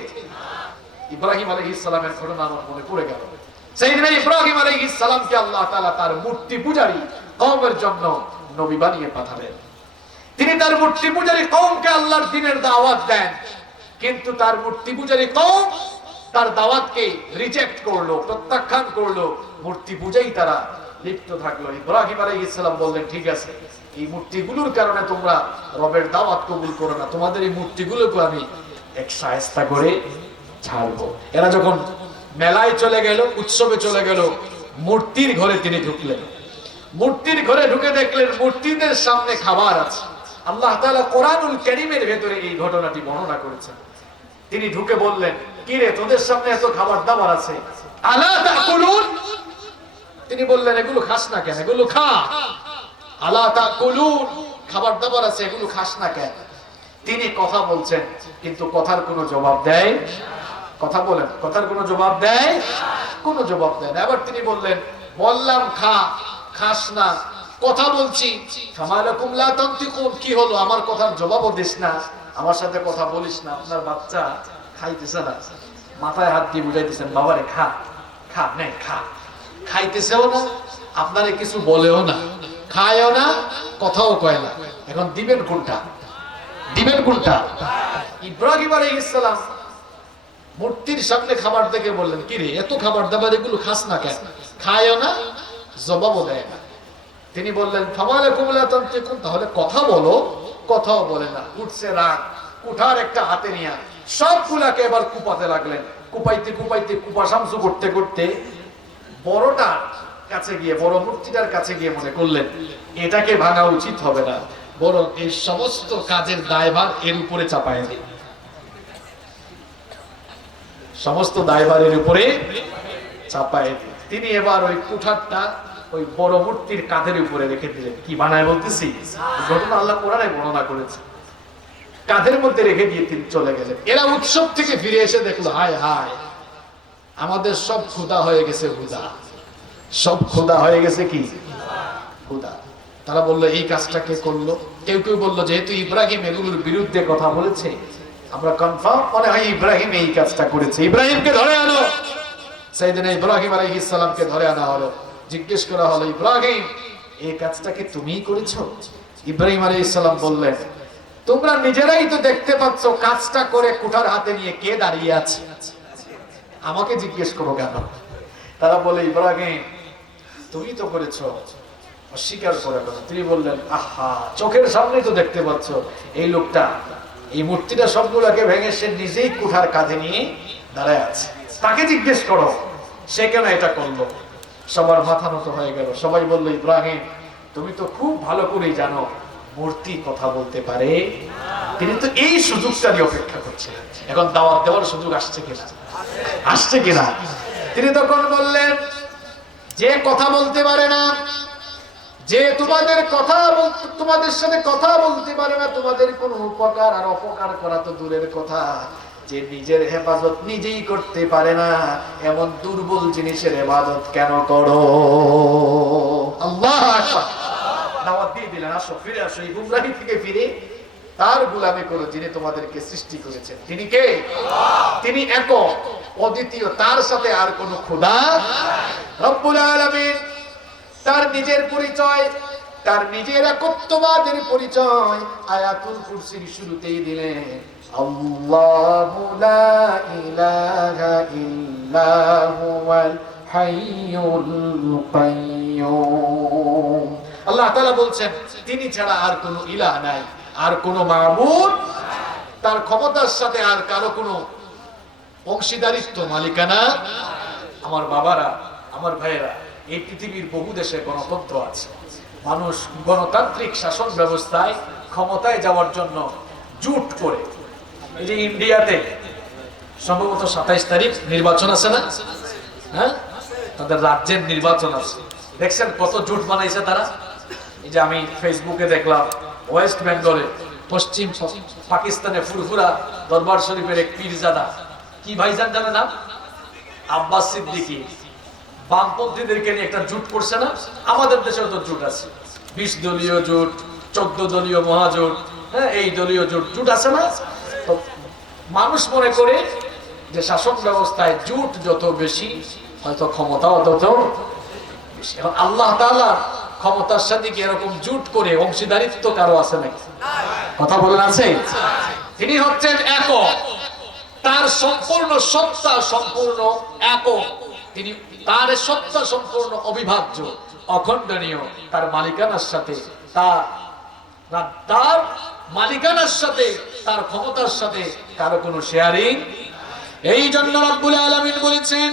ইব্রাহিম আলাইহিস সালামের ঘটনা আমার মনে পড়ে গেল। সাইয়েদনা ইব্রাহিম আলাইহিস সালামকে আল্লাহ তাআলা তার মূর্তি পূজারী কওমের জন্য নবী বানিয়ে পাঠালেন। তিনি তার মূর্তি পূজারী কওমকে আল্লাহর দ্বীনের দাওয়াত দেন, কিন্তু তার মূর্তি পূজারী কওম তার দাওয়াতকে রিজেক্ট করলো, প্রত্যাখ্যান করলো, মূর্তি পূজাই তারা লিপ্ত থাকলো। ইব্রাহিম আলাইহিস সালাম বললেন, ঠিক আছে, এই মূর্তিগুলোর কারণে তোমরা রবের দাওয়াত কবুল করো না, তোমাদের এই মূর্তিগুলোকে আমি এক শায়েস্তা করে ছাড়বো। এরা যখন মেলায় চলে গেল, উৎসবে চলে গেল, মূর্তির ঘরে তিনি ঢুকলেন। মূর্তির ঘরে ঢুকে দেখলেন মূর্তিদের সামনে খাবার আছে। আল্লাহ তাআলা কোরআনুল কারীমের ভেতরে এই ঘটনাটি বর্ণনা করেছেন। তিনি ঢুকে বললেন, কি রে, তোদের সামনে এত খাবার দাবার আছে, আলা তাকুলুন? তিনি বললেন, এগুলো খাস না কেন? এগুলো খা। আলা তাকুলুন, খাবার দাবার আছে, এগুলো খাস না কেন? তিনি কথা বলছেন কিন্তু কথার কোনো জবাব দেয়? কথা বলেন, কথার কোনো জবাব দেয়? কোনো জবাব দেয় না। এবার তিনি বললেন, বললাম খা, খাস না, কথা বলছি, ফামালাকুম লা তানতিকুন, কি হলো, আমার কথার জবাবও দিস না, আমার সাথে কথা বলিস না। আপনার বাচ্চা খাইতেছে না, মাথায় হাত দিয়ে বুঝাইতেছেন, বাবারে খা, খা, নে খা। খাইতেছেও না, আপনারে কিছু বলেও না, খায়ও না, কথাও কয় না। এখন দিবেন কোনটা? দিবেন কোনটা? ইব্রাহিম আলাইহিস সালাম মূর্তির সামনে খাবার দেখে বললেন, কি রে, এত খাবার দাবার এগুলো খাস না কেন? খায়ও না, জবাবও দেয় না। তিনি বললেন, ফামালাকুম লা তানতিকুন, তাহলে কথা বলো, কথাও বলে না। উঠছে রাগ, কুঠার একটা হাতে নিয়ে সবগুলাকে এবার কুপাতে লাগলেন। কুপাইতে কুপাইতে কুপাশামসু করতে করতে বড়টা কাছে গিয়ে, বড় মূর্তিটার কাছে গিয়ে মনে করলেন এটাকে ভাঙা উচিত হবে না, বরং এই সমস্ত কাজের দায়ভার এর উপরে চাপায় দিই। সমস্ত দায়ভারের উপরে চাপায় দিই। তিনি এবার ওই কুঠারটা ওই বড় মূর্তির কাঁধের উপরে রেখে দিলেন। কি বানায় বলতেছি, ঘটনা আল্লাহ কোরআনে বর্ণনা করেছে। কাঁধের মধ্যে রেখে দিয়ে তিনি চলে গেলেন। এরা উৎসব থেকে ফিরে এসে দেখলো, হায় হায়, আমাদের সব ক্ষুধা হয়ে গেছে, ক্ষুধা, সব ক্ষুধা হয়ে গেছে, কি ক্ষুধা। তারা বললো, এই কাজটা কে করলো? কেউ কেউ বললো, যেহেতু ইব্রাহিম এগুলোর বিরুদ্ধে কথা বলেছে, আমরা কনফার্ম মনে হয় ইব্রাহিম এই কাজটা করেছে, ইব্রাহিমকে ধরে আনো। সাইয়েদনা ইব্রাহিম আলাইহিস সালামকে ধরে আনা হলো। জিজ্ঞেস করা হলো, ইব্রাহিম, এই কাজটা কি তুমিই করেছো? ইব্রাহিম আলাইহিস সালাম বললেন, তোমরা নিজেরাই তো দেখতে পাচ্ছ কাজটা করে কুঠার হাতে নিয়ে কে দাঁড়িয়ে আছে, আমাকে জিজ্ঞেস করো কেন? তারা বলে, ইব্রাহিম, তুমি তো করেছো, অস্বীকার করে কেন? তিনি বললেন, আহা, চোখের সামনে তো দেখতে পাচ্ছ এই লোকটা, এই মূর্তিটা সবগুলোকে ভেঙে সে নিজেই কুঠার কাঁধে নিয়ে দাঁড়ায় আছে, তাকে জিজ্ঞেস করো সে কেন এটা করলো। সবার মাথা নত হয়ে গেল। সবাই বললো, ইব্রাহিম, তুমি তো খুব ভালো করেই জানো মূর্তি কথা বলতে পারে। তিনি তো এই সুযোগটা নিয়ে অপেক্ষা করছিলেন, এখন দাওয়াত দেওয়ার সুযোগ আসছে কিনা, আসছে কিনা। তিনি তখন বললেন, যে কথা বলতে পারে না, যে তোমাদের সাথে কথা বলতে পারে না, তোমাদের কোন উপকার আর অপকার করা তো দূরের কথা, যে নিজের হেফাজত নিজেই করতে পারে না, এমন দুর্বল জিনিসের হেফাজত কেন করো? আল্লাহু আকবার। দাওয়াত দিয়ে দিলেন, আসো, ফিরে আসো, এই গুমরাহি থেকে ফিরে তার গোলামি করো যিনি তোমাদেরকে সৃষ্টি করেছেন। তিনি কে? তিনি একক, অদ্বিতীয়, তার সাথে আর কোনো খোদা রব্বুল আলামিন তার নিজের পরিচয়, তার নিজের একত্ববাদের পরিচয় আয়াতুল কুরসির শুরুতেই দিলেন, আল্লাহু লা ইলাহা ইল্লা হুয়াল হাইয়ুল কাইয়্যুম। আল্লাহ তাআলা বলছেন, তিনি ছাড়া আর কোনো ইলাহ নাই, আর কোনো মাবুদ, তার ক্ষমতার সাথে আর কারো কোনো অংশীদারিত্ব, মালিকানা। আমার বাবারা, আমার ভাইয়েরা, এই পৃথিবীর বহু দেশে গণতন্ত্র আছে, মানুষ গণতান্ত্রিক শাসন ব্যবস্থায় ক্ষমতায় যাওয়ার জন্য জোট করে। এই যে ইন্ডিয়াতে সম্ভবত 27 তারিখ নির্বাচন আছে না? হ্যাঁ, তাদের রাজ্যের নির্বাচন আছে। দেখছেন কত জোট বানাইছে তারা। এই যে আমি ফেসবুকে দেখলাম, ওয়েস্ট বেঙ্গলে পশ্চিম পাকিস্তানে ফুরফুরা দরবার শরীফের এক পীরজাদা, কি ভাইজান জানে না, আব্বাস সিদ্দিকী, বামপন্থীদেরকে নিয়ে একটা জোট করছে না? আমাদের দেশেও তো জোট আছে, 20 দলীয় জোট, 14 দলীয় মহাজোট, হ্যাঁ, এই দলীয় জোট আছে না? তো মানুষ মনে করে যে শাসন ব্যবস্থায় জোট যত বেশি হয়তো ক্ষমতাও তত বেশি। এখন আল্লাহ তাআলা ক্ষমতার সাথে কি এরকম জোট করে অংশীদারিত্ব কারো আছে নাকি? কথা বলেন আছে? তিনি হচ্ছেন একক, তার সম্পূর্ণ সত্তা সম্পূর্ণ একক, তিনি তার সত্তা সম্পূর্ণ অবিভাজ্য, অখণ্ডনীয়। তার মালিকানার সাথে তার মালিকানার সাথে তার ক্ষমতার সাথে কারো কোনো শেয়ারিং। এই জন্য রব্বুল আলামিন বলেছেন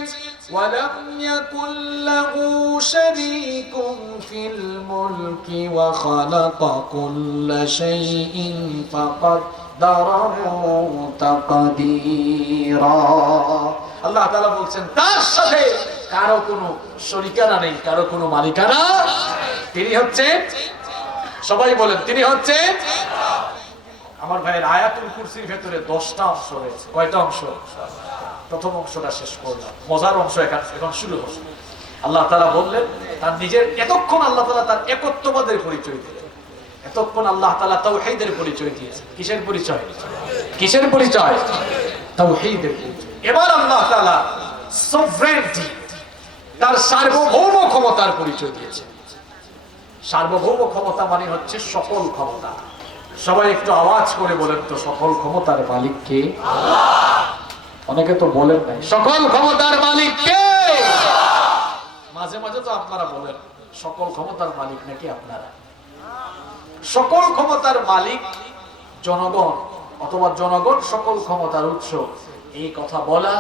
ওয়ালাম ইয়াকুল লাহু শারীকুন ফিল মুলকি ওয়া খালাকা কুল্লা শাইইন ফাকাদ্দারাহু তাকদীরা। আল্লাহ তাআলা বলছেন তার সাথে কারো কোনো শরীকানা নেই, কারো কোনো মালিকানা। তিনি হচ্ছেন, সবাই বলেন, তিনি হচ্ছেন। আমার ভাইয়ের আয়াতুল কুরসির ভেতরে 10টা অংশ রয়েছে। কয়টা অংশ? প্রথম অংশটা শেষ করলাম, মজার অংশ এখন শুরু হচ্ছে। আল্লাহ তাআলা বললেন তার নিজের, এতক্ষণ আল্লাহ তাআলা তার একত্ববাদের পরিচয় দিলেন, এতক্ষণ আল্লাহ তাআলা তাওহীদের পরিচয় দিয়েছেন। কিসের পরিচয়? কিসের পরিচয়? তাওহীদের পরিচয়। এবার আল্লাহ তাআলা সভরেনিটি, তার সার্বভৌম ক্ষমতার পরিচয় দিয়েছেন। সার্বভৌম ক্ষমতা মানে হচ্ছে সকল ক্ষমতা। সবাই একটু আওয়াজ করে বলেন তো, সকল ক্ষমতার মালিক কে? আল্লাহ। অনেকে তো বলেন নাই সকল ক্ষমতার মালিক কে। মাঝে মাঝে তো আপনারা বলেন সকল ক্ষমতার মালিক নাকি আপনারা? সকল ক্ষমতার মালিক জনগণ, অথবা জনগণ সকল ক্ষমতার উৎস, এই কথা বলা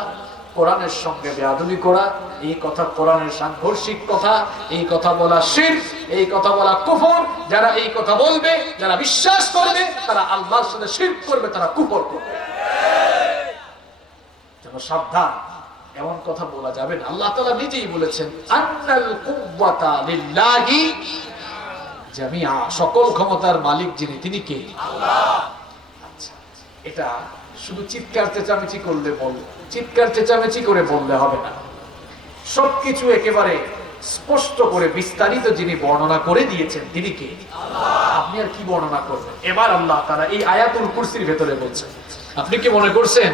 কোরআনের সঙ্গে বেয়াদবি করা, এই কথা কোরআনের সাংঘর্ষিক কথা, এই কথা বলা শিরক, এই কথা বলা কুফর। যারা এই কথা বলবে, যারা বিশ্বাস করবে, তারা আল্লাহর সাথে শিরক করবে, তারা কুফর করবে। যেন সাবধান, এমন কথা বলা যাবে না। আল্লাহ তাআলা নিজেই বলেছেন আন্নাল কুওয়াতা লিল্লাহি জামিআ, সকল ক্ষমতার মালিক যিনি, তিনি কে? আল্লাহ। আচ্ছা, এটা শুধু চিৎকার চেঁচামেচি করলে চিৎকার চেঁচামেচি করে বললে হবে না। সবকিছু একেবারে স্পষ্ট করে বিস্তারিত যিনি বর্ণনা করে দিয়েছেন তিনি কে? আল্লাহ। আপনি আর কি বর্ণনা করবেন? এবার আল্লাহ তাআলা এই আয়াতুল কুরসির ভেতরে বলছেন। আপনি কি মনে করছেন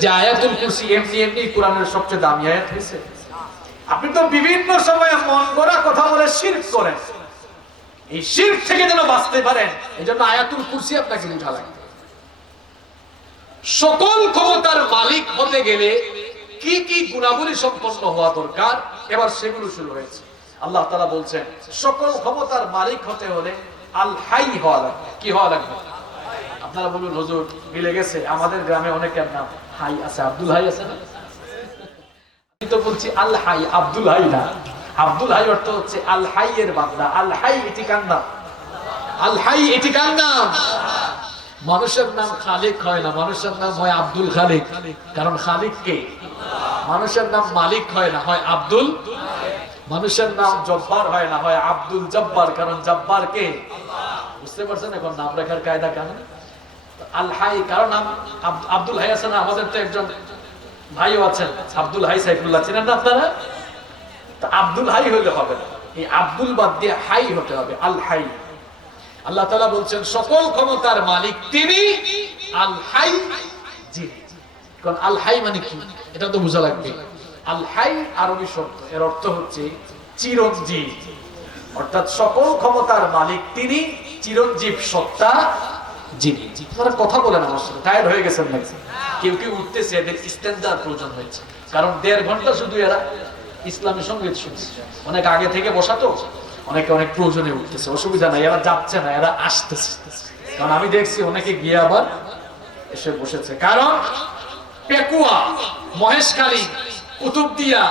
যে আয়াতুল কুরসি এমনি এমনি কোরআনের সবচেয়ে দামি আয়াত হয়েছে? আপনি তো বিভিন্ন সময়ে মন গড়া কথা বলে শিরক করেন। এই শিরক থেকে যেন বাঁচতে পারেন, এজন্য আয়াতুল কুরসি আপনাকে বুঝা লাগবে। সকল ক্ষমতার মালিক হতে গেলে কি কি গুণাবলী সম্পন্ন হওয়া দরকার, এবার সেগুলো শুরু হয়েছে। আল্লাহ তাআলা বলছেন সকল ক্ষমতার মালিক হতে হলে আল হাই হওয়া লাগবে। কি হওয়া লাগবে? আপনারা বলুন হুজুর মিলে গেছে, আমাদের গ্রামে অনেকের নাম হাই আছে, আব্দুল হাই আছে না? আমি তো বলছি আল হাই, আব্দুল হাই না। আব্দুল হাই অর্থ হচ্ছে আল হাই এর বান্দা। আল হাই এটি কার নাম? আল হাই এটি কার নাম? মানুষের নাম খালিক হয় না, মানুষের নাম হয় আব্দুল খালিক, কারণ খালিক কে? মানুষের নাম মালিক হয় না, হয় আব্দুল। মানুষের নাম জব্বার হয় না, হয় আব্দুল জব্বার, কারণ জব্বার কে? বুঝতে পারছেন এখন নাম রাখার কায়দা কেন? আল হাই, কারণ আব্দুল হাই আছে না, আমাদের তো একজন ভাইও আছেন আব্দুল হাই সাইফুল্লাহ, চিনেন না আপনারা? আব্দুল হাই হইলে হবে না, এই আব্দুল বাদ দিয়ে হাই হতে হবে, আল হাই। আল্লাহ তাআলা বলছেন সকল ক্ষমতার মালিক তিনি, আল হাই যিনি। কারণ আল হাই মানে কি এটা তো বোঝা লাগবে। আল হাই আরবি শব্দ, এর অর্থ হচ্ছে চিরঞ্জীব। অর্থাৎ সকল ক্ষমতার মালিক তিনি, চিরঞ্জীব সত্তা যিনি। আপনারা কথা বলেন আমার সাথে, টায়ার্ড হয়ে গেছেন নাকি? কেউ কেউ উঠতেছে, এদের ইস্তেনজার প্রয়োজন হয়েছে, কারণ 1.5 ঘন্টা শুধু এরা ইসলামী সঙ্গীত শুনছে। অনেক আগে থেকে বসাতো, অনেকে অনেক প্রয়োজনে উঠতেছে, অসুবিধা নাই, এরা যাচ্ছে না, এরা আসতেছে। কারণ আমি দেখছি অনেকে গিয়ে আবার এসে বসেছে, কারণ পেকুয়া, মহেশখালী, কুতুবদিয়া,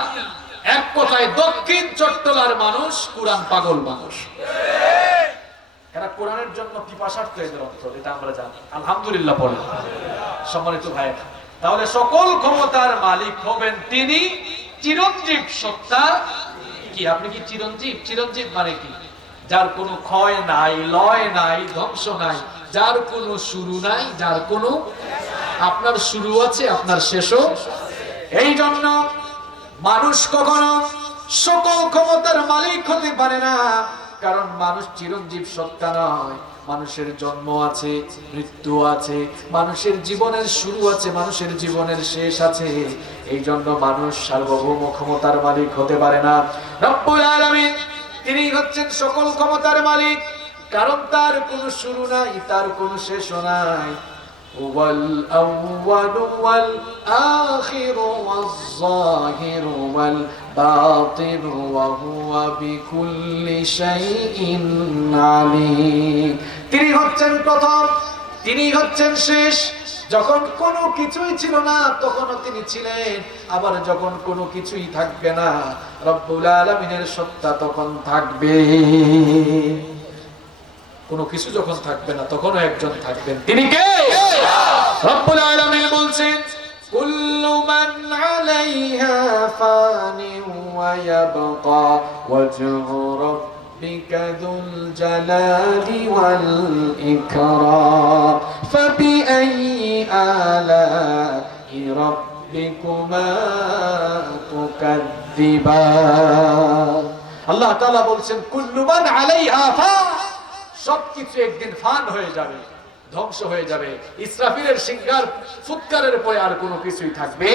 এক কথায় দক্ষিণ চট্টলার মানুষ কোরআন পাগল মানুষ। এরা কোরআনের জন্য পিপাসার্থ, এদের অন্তর, এটা আমরা জানি। আলহামদুলিল্লাহ বলেন সম্মানিত ভাই। তাহলে সকল ক্ষমতার মালিক হবেন তিনি, চিরঞ্জীব সত্তা। কি আপনি কি চিরঞ্জীব? চিরঞ্জীব মানে কি? যার কোনো ক্ষয় নাই, লয় নাই, ধ্বংস নাই, যার কোনো শুরু নাই, যার কোনো, আপনার শুরু আছে, আপনার শেষও। এই জন্য মানুষ কখনো সকল ক্ষমতার মালিক হতে পারে না, কারণ মানুষ চিরঞ্জীব সত্তা নয়। মানুষের জন্ম আছে, মৃত্যু আছে, মানুষের জীবনের শুরু আছে, মানুষের জীবনের শেষ আছে। এই জন্য মানুষ সার্বভৌম ক্ষমতার মালিক হতে পারে না। রব্বুল আলামিন তিনি হচ্ছেন সকল ক্ষমতার মালিক, কারণ তার কোনো শুরু নাই, তার কোনো শেষও নাই। ওয়াল আউয়ালু ওয়াল আখিরু ওয়াজ যাহিরু ওয়াল বাতিনু ওয়া হুয়া বিকুল্লি শাইইন আলীম। তিনি হচ্ছেন প্রথম, তিনি হচ্ছেন শেষ। যখন কোনো কিছুই ছিল না তখনও তিনি ছিলেন, আবার যখন কোনো কিছুই থাকবে না রব্বুল আলামিনের সত্তা তখন থাকবে। কোনো কিছু যখন থাকবে না তখনও একজন থাকবেন, তিনি কে? রব্বুল আলামিন বলছেন কুল্লু মান আলাইহা ফানি ওয়া ইয়াবকা ওয়াজহু রাব্বিকা যুল জালালি ওয়াল ইকরাম ফাবিআইয়ি আলা'i রাব্বিকুমা তুকাযযিবান। আল্লাহ তাআলা বলছেন কুল্লু মান আলাইহা ফান, সবকিছু একদিন ফান হয়ে যাবে, ধ্বংস হয়ে যাবে। ইসরাফিলের সিংহার ফুৎকারের পরে আর কোনো কিছুই থাকবে।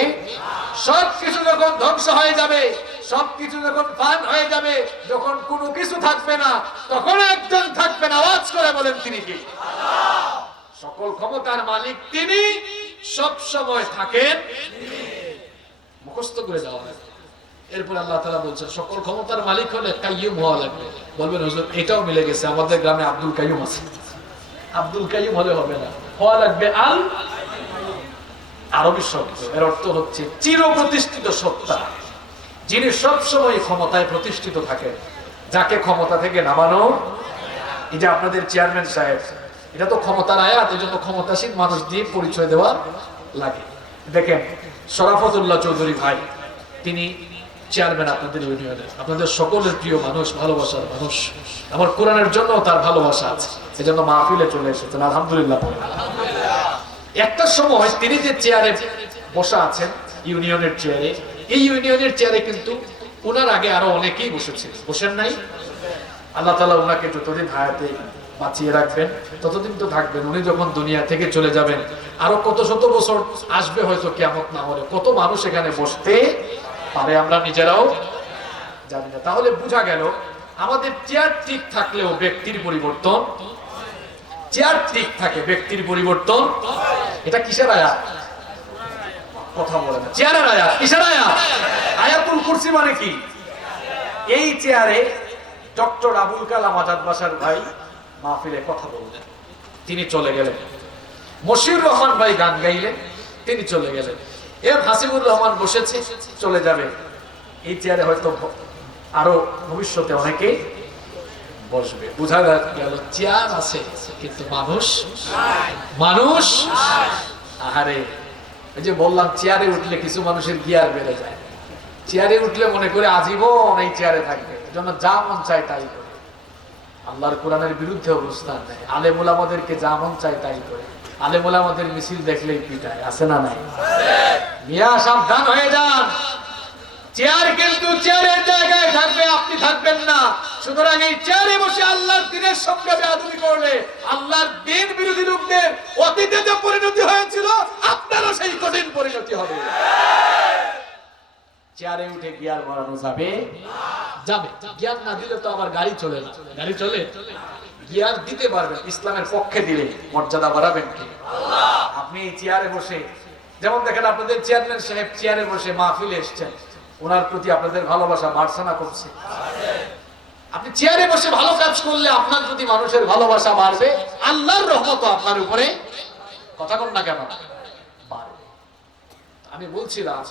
সবকিছু যখন ধ্বংস হয়ে যাবে, সবকিছু যখন ফান হয়ে যাবে, যখন কোনো কিছু থাকবে না তখন একজন থাকবেন। আওয়াজ করে বলেন তিনি কি? সকল ক্ষমতার মালিক তিনি, সব সময় থাকেন। মুখস্থ করে যাওয়া হয়। এরপর আল্লাহ তাআলা বলছেন সকল ক্ষমতার মালিক হলে কাইয়ুম হওয়া লাগবে। বলবেন হুজুর এটাও মিলে গেছে, আমাদের গ্রামে আব্দুল কাইয়ুম আছে। আব্দুল কাইয়ুম হলে হবে না, হওয়া লাগবে আল। আরবি শব্দ, এর অর্থ হচ্ছে চির প্রতিষ্ঠিত সত্তা, যিনি সব সময় ক্ষমতায় প্রতিষ্ঠিত থাকেন, যাকে ক্ষমতা থেকে নামানো। এই যে আপনাদের চেয়ারম্যান সাহেব, এটা তো ক্ষমতার আয়াত, এই জন্য ক্ষমতাসীন মানুষ দিয়ে পরিচয় দেওয়া লাগে। দেখেন শরাফতুল্লাহ চৌধুরী ভাই, তিনি চেয়ারম্যান আপনাদের ইউনিয়নের, আপনাদের সকলের প্রিয় মানুষ, ভালোবাসার মানুষ। আমার কোরআনের জন্য তার ভালোবাসা আছে, সেজন্য মাহফিলে চলে এসেছেন, আলহামদুলিল্লাহ। একটা সময় তিনি যে চেয়ারে বসা আছেন, ইউনিয়নের চেয়ারে, এই ইউনিয়নের চেয়ারে কিন্তু ওনার আগে আরো অনেকেই বসেছিল, বসেন নাই? আল্লাহ তাআলা ওনাকে যতদিন হায়াতে বাঁচিয়ে রাখবেন ততদিন তো থাকবেন। উনি যখন দুনিয়া থেকে চলে যাবেন আরো কত শত বছর আসবে, হয়তো কিয়ামত না হলে কত মানুষ এখানে বসতে পারে আমরা নিজেরাও জানি না। তাহলে বোঝা গেল আমাদের চেয়ার ঠিক থাকলেও ব্যক্তির পরিবর্তন, চেয়ার ঠিক থাকে ব্যক্তির পরিবর্তন। এটা কিসের আয়াত? কথা বলে না, চেয়ারের আয়াত। কিসের আয়াত? আয়াতুল কুরসি মানে কি? এই চেয়ারে ডক্টর আবুল কালাম আজাদ বাসার ভাই মাহফিলে কথা বললেন, তিনি চলে গেলেন। মশিউর রহমান ভাই গান গাইলেন, তিনি চলে গেলেন। এম হাসিবুর রহমান বসেছে, চলে যাবে। এই চেয়ারে হয়তো আরো ভবিষ্যতে অনেকে বসবে। বোঝা গেল চেয়ার আছে কিন্তু মানুষ, মানুষ। আহারে, এই যে বললাম চেয়ারে উঠলে কিছু মানুষের গিয়ার বেড়ে যায়। চেয়ারে উঠলে মনে করে আজীবন এই চেয়ারে থাকবে, জন্য যা মন চায় তাই করে। আল্লাহর কোরআনের বিরুদ্ধে অবস্থান নেয়, আলেম ওলামাদেরকে যা মন চায় তাই করে। আলেম ওলামাদের মিছিল দেখলেই পিটায়, আছে না নাই? মিয়া সাবধান হয়ে যান, চেয়ার কিন্তু চেয়ারের জায়গায় থাকবে, আপনি থাকবেন না। সুতরাং এই চেয়ারে বসে আল্লাহর দ্বীনের সঙ্গে বেয়াদবি করলে আল্লাহর দ্বীন বিরোধী লোকদের অতীতে যে পরিণতি হয়েছিল আপনারও সেই কঠিন পরিণতি হবে। চেয়ারে উঠে গিয়ার বাড়ানো যাবে? যাবে। গিয়ার না দিলে তো আবার গাড়ি চলে না। গাড়ি চলে, গিয়ার দিতে পারবেন, ইসলামের পক্ষে দিলে মর্যাদা বাড়াবেন কি? আপনি চেয়ারে বসে, যেমন দেখেন আপনাদের চেয়ারম্যান সাহেব চেয়ারে বসে মাহফিলে এসেছেন, ওনার প্রতি আপনাদের ভালোবাসা বাড়ছে না কমছে? আপনি চেয়ারে বসে ভালো কাজ করলে আপনার প্রতি মানুষের ভালোবাসা বাড়বে, আল্লাহর রহমত আপনার উপরে, কথা বল না কেন, বাড়বে। আমি বলছিলাম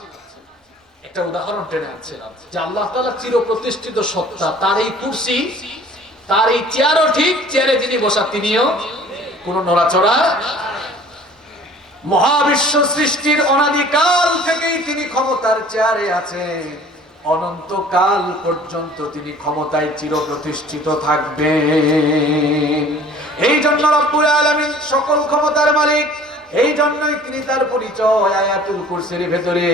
একটা উদাহরণ টেনে আনছিলাম যে আল্লাহ তাআলা চির প্রতিষ্ঠিত সত্তা, তার এই কুরসি, তার এই চেয়ারও ঠিক, চেয়ারে যিনি বসা তিনিও কোন নড়াচড়া। মহাবিশ্ব সৃষ্টির অনাদিকাল থেকেই তিনি ক্ষমতার চেয়ারে আছেন। অনন্তকাল পর্যন্ত তিনি ক্ষমতায় চিরপ্রতিষ্ঠিত থাকবেন। এই জন্য রব্বুল আলামিন সকল ক্ষমতার মালিক। এই জন্যই তিনি তার পরিচয় আয়াতুল কুরসির ভেতরে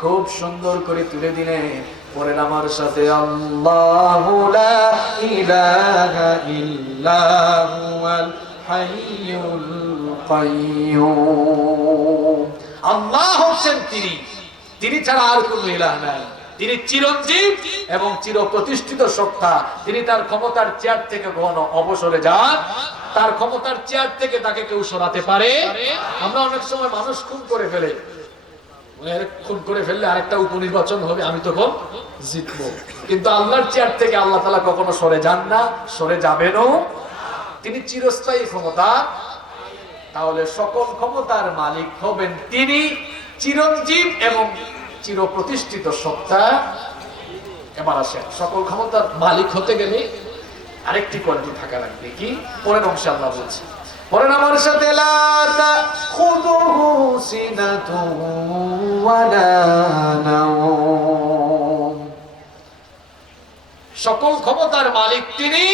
খুব সুন্দর করে তুলে দিলেন। পড়েন আমার সাথে, আল্লাহু লা ইলাহা ইল্লা হুয়াল হাইয়ুল কাইয়্যুম। আল্লাহ হচ্ছেন তিনি ছাড়া আর কোনো ইলাহ নাই। তিনি চিরঞ্জীব এবং চিরপ্রতিষ্ঠিত সত্তা। তিনি তার ক্ষমতার চেয়ার থেকে কখনো অবসরে যান, তার ক্ষমতার চেয়ার থেকে তাকে কেউ সরাতে পারে। আমরা অনেক সময় মানুষ খুন করে ফেলে, খুন করে ফেললে আরেকটা উপনির্বাচন হবে, আমি তখন জিতবো। কিন্তু আল্লাহর চেয়ার থেকে আল্লাহ তাআলা কখনো সরে যান না, সরে যাবেনও। তিনি চিরস্থায়ী ক্ষমতা। তাহলে সকল ক্ষমতার মালিক হবেন তিনি, চিরঞ্জীব এবং চিরপ্রতিষ্ঠিত সত্তা। এবার আসেন, সকল ক্ষমতার মালিক হতে গেলে আরেকটি কোয়ালিটি থাকা লাগবে। কি? পরের অংশে আল্লাহ বলছে, পরের আমার সাথে, লা তাখুযুহু সিনাতুন ওয়ালা নাওম। সকল ক্ষমতার মালিক তিনি,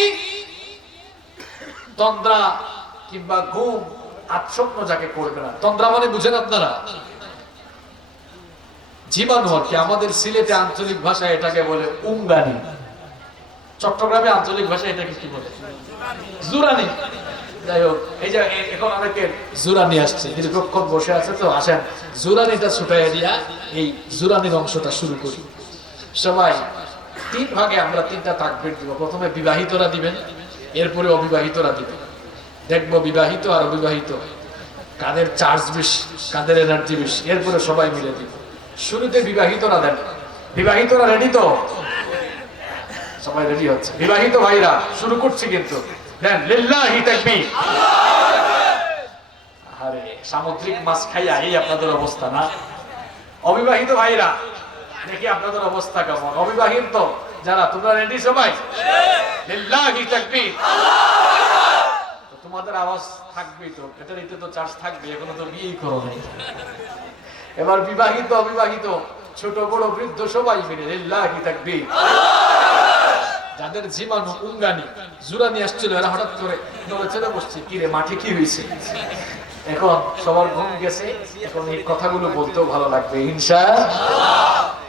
তন্দ্রা কিংবা ঘুম আচ্ছন্ন যাকে করবে না। তন্দ্রা মানে বুঝেন আপনারা? জীবাণু আর কি। আমাদের সিলেটে আঞ্চলিক ভাষায় এটাকে বলে উঙ্গানি, চট্টগ্রামে আঞ্চলিক ভাষায় এটাকে কি বলে? জুরানি। যাই হোক, এই যে এখন অনেকে জুরানি আসছে, দীর্ঘক্ষণ বসে আছে, তো আসেন জুরানিটা ছুটাইয়া দিয়া এই জুরানির অংশটা শুরু করি। সবাই তিন ভাগে আমরা তিনটা তাকবীর দিব। প্রথমে বিবাহিতরা দিবেন, এরপরে অবিবাহিতরা দিবেন। দেখবো বিবাহিত আর অবিবাহিত কাদের চার্জ বেশি, কাদের এনার্জি বেশি, এরপরে সবাই মিলে দিব। শুরুতে বিবাহিতরা দেন। বিবাহিতরা রেডি তো? সবাই রেডি হচ্ছে। বিবাহিত ভাইরা শুরু করছি কিন্তু, দেন লিল্লাহি তাকবীর। আরে সামুদ্রিক মাছ খাইয়া এই আপনাদের অবস্থা না? অবিবাহিত ভাইরা দেখি আপনাদের অবস্থা কেমন। অবিবাহিত যারা, তোমরা রেডি সবাই? লিল্লাহি তাকবীর। তোমাদের আওয়াজ থাকবেই তো, ব্যাটারিতে তো চার্জ থাকবে, এখনো তো বিয়েই করো নাই। এবার বিবাহিত অবিবাহিত ছোট বড় বৃদ্ধ সবাই মিলে লিল্লাহি তাকবীর। যাদের জীবাণু উঙ্গানি জুরানি আসছিল, এরা হঠাৎ করে নড়ে চড়ে বসছে, কি রে মাঠে কি হয়েছে? এখন সবার ঘুম গেছে, এখন এই কথাগুলো বলতেও ভালো লাগবে ইনশাআল্লাহ।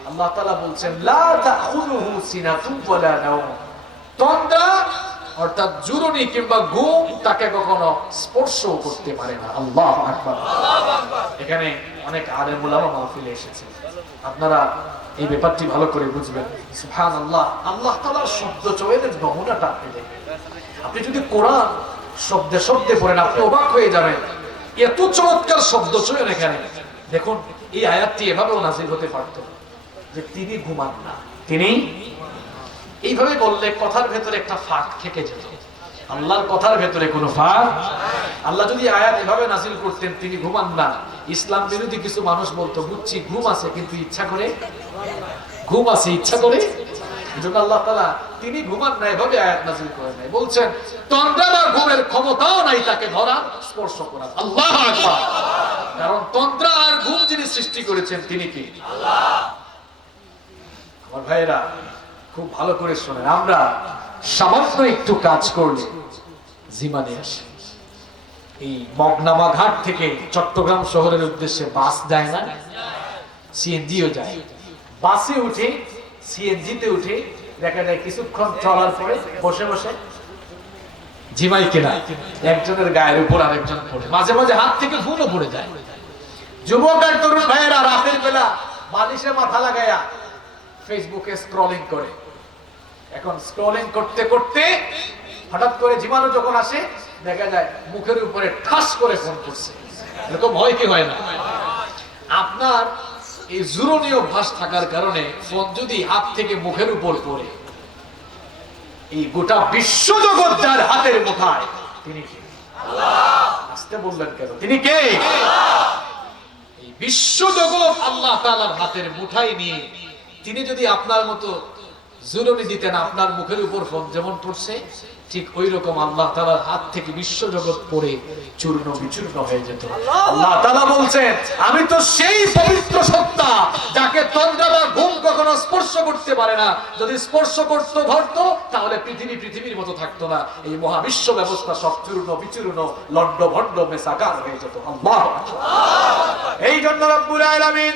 আল্লাহ তাআলা বলছেন, লা তাখুযুহু সিনাতুন ওয়ালা নাওম। তন্দ্রা অর্থাৎ জুরুনি কিংবা ঘুম তাকে কখনো স্পর্শও করতে পারে না। আল্লাহু আকবার। এখানে অনেক আলেম উলামা মাহফিলে এসেছে, আপনারা এই ব্যাপারটি ভালো করে বুঝবেন। সুবহানাল্লাহ। আল্লাহ তাআলার শব্দ চয়নের নমুনাটা আপনি দেখবেন। আপনি যদি কোরআন শব্দে শব্দে পড়েন, আপনি অবাক হয়ে যাবেন, এত চমৎকার শব্দ চয়ন এখানে। দেখুন, এই আয়াতটি এভাবেও নাযিল হতে পারত যে তিনি ঘুমান না। তিনি এইভাবে বললে কথার ভেতরে একটা ফাঁক থেকে যেত। আল্লাহর কথার ভেতরে কোনো ফাঁক। আল্লাহ যদি আয়াত এভাবে নাযিল করতেন, তিনি ঘুমান না, ইসলাম বিরোধী কিছু মানুষ বলতো, বুঝছি ঘুম আছে কিন্তু ইচ্ছা করে, ঘুম আছে ইচ্ছা করে। এজন্য আল্লাহ তাআলা তিনি ঘুমান না এভাবে আয়াত নাযিল করেন নাই। বলছেন তন্দ্রা বা ঘুমের ক্ষমতাও নাই তাকে ধরা, স্পর্শ করা। আল্লাহু আকবার। কারণ তন্দ্রা আর ঘুম যিনি সৃষ্টি করেছেন তিনি কি? আল্লাহ। আমার ভাইয়েরা খুব ভালো করে শোনেন, আমরা সামান্য একটু কাজ করলে জিমানে আসে। এই মগনামা ঘাট থেকে চট্টগ্রাম শহরের উদ্দেশ্যে বাস যায় না? সিএনজিও যায়। বাসে উঠে সিএনজিতে উঠে দেখা যায় কিছুক্ষণ চলার পরে বসে বসে জিমাই কেনা একজনের গায়ের উপর আরেকজন পড়ে, মাঝে মাঝে হাত থেকে ঘুমও পড়ে যায়। যুবক আর তরুণ ভাইয়েরা রাতের বেলা বালিশে মাথা লাগায়া ফেসবুকে স্ক্রলিং করে। এখন স্ক্রলিং করতে করতে হঠাৎ করে জীবাণু যখন আসে, দেখা যায় মুখের উপরে ঠাস করে ফোন করছে। এরকম হয় কি হয় না? আপনার এই জুরনি অভ্যাস থাকার কারণে ফোন যদি হাত থেকে মুখের উপর পড়ে, এই গোটা বিশ্ব জগৎ যার হাতের মুঠায়, তিনি কে? আল্লাহ। আসতে বললেন কেন? তিনি কে? আল্লাহ। এই বিশ্ব জগৎ আল্লাহ তাআলার হাতের মুঠায় নিয়ে তিনি যদি আপনার মতো জুরনি দিতেন, আপনার মুখের উপর ফোন যেমন পড়ছে, ঠিক ওই রকম আল্লাহ তাআলার হাত থেকে বিশ্ব জগৎ পড়ে চূর্ণ বিচূর্ণ হয়ে যেত। আল্লাহ তাআলা বলছেন, আমি তো সেই পবিত্র সত্তা যাকে তন্দ্রা বা ঘুম কখনো স্পর্শ করতে করতে পারে না। যদি স্পর্শ করতে ধরতো তাহলে পৃথিবীর মতো থাকতো না। এই মহাবিশ্ব ব্যবস্থা সব চূর্ণ বিচূর্ণ লন্ডভন্ড মেসাকার হয়ে যেত। আল্লাহু আকবার। এই জন্য রব্বুল আলামিন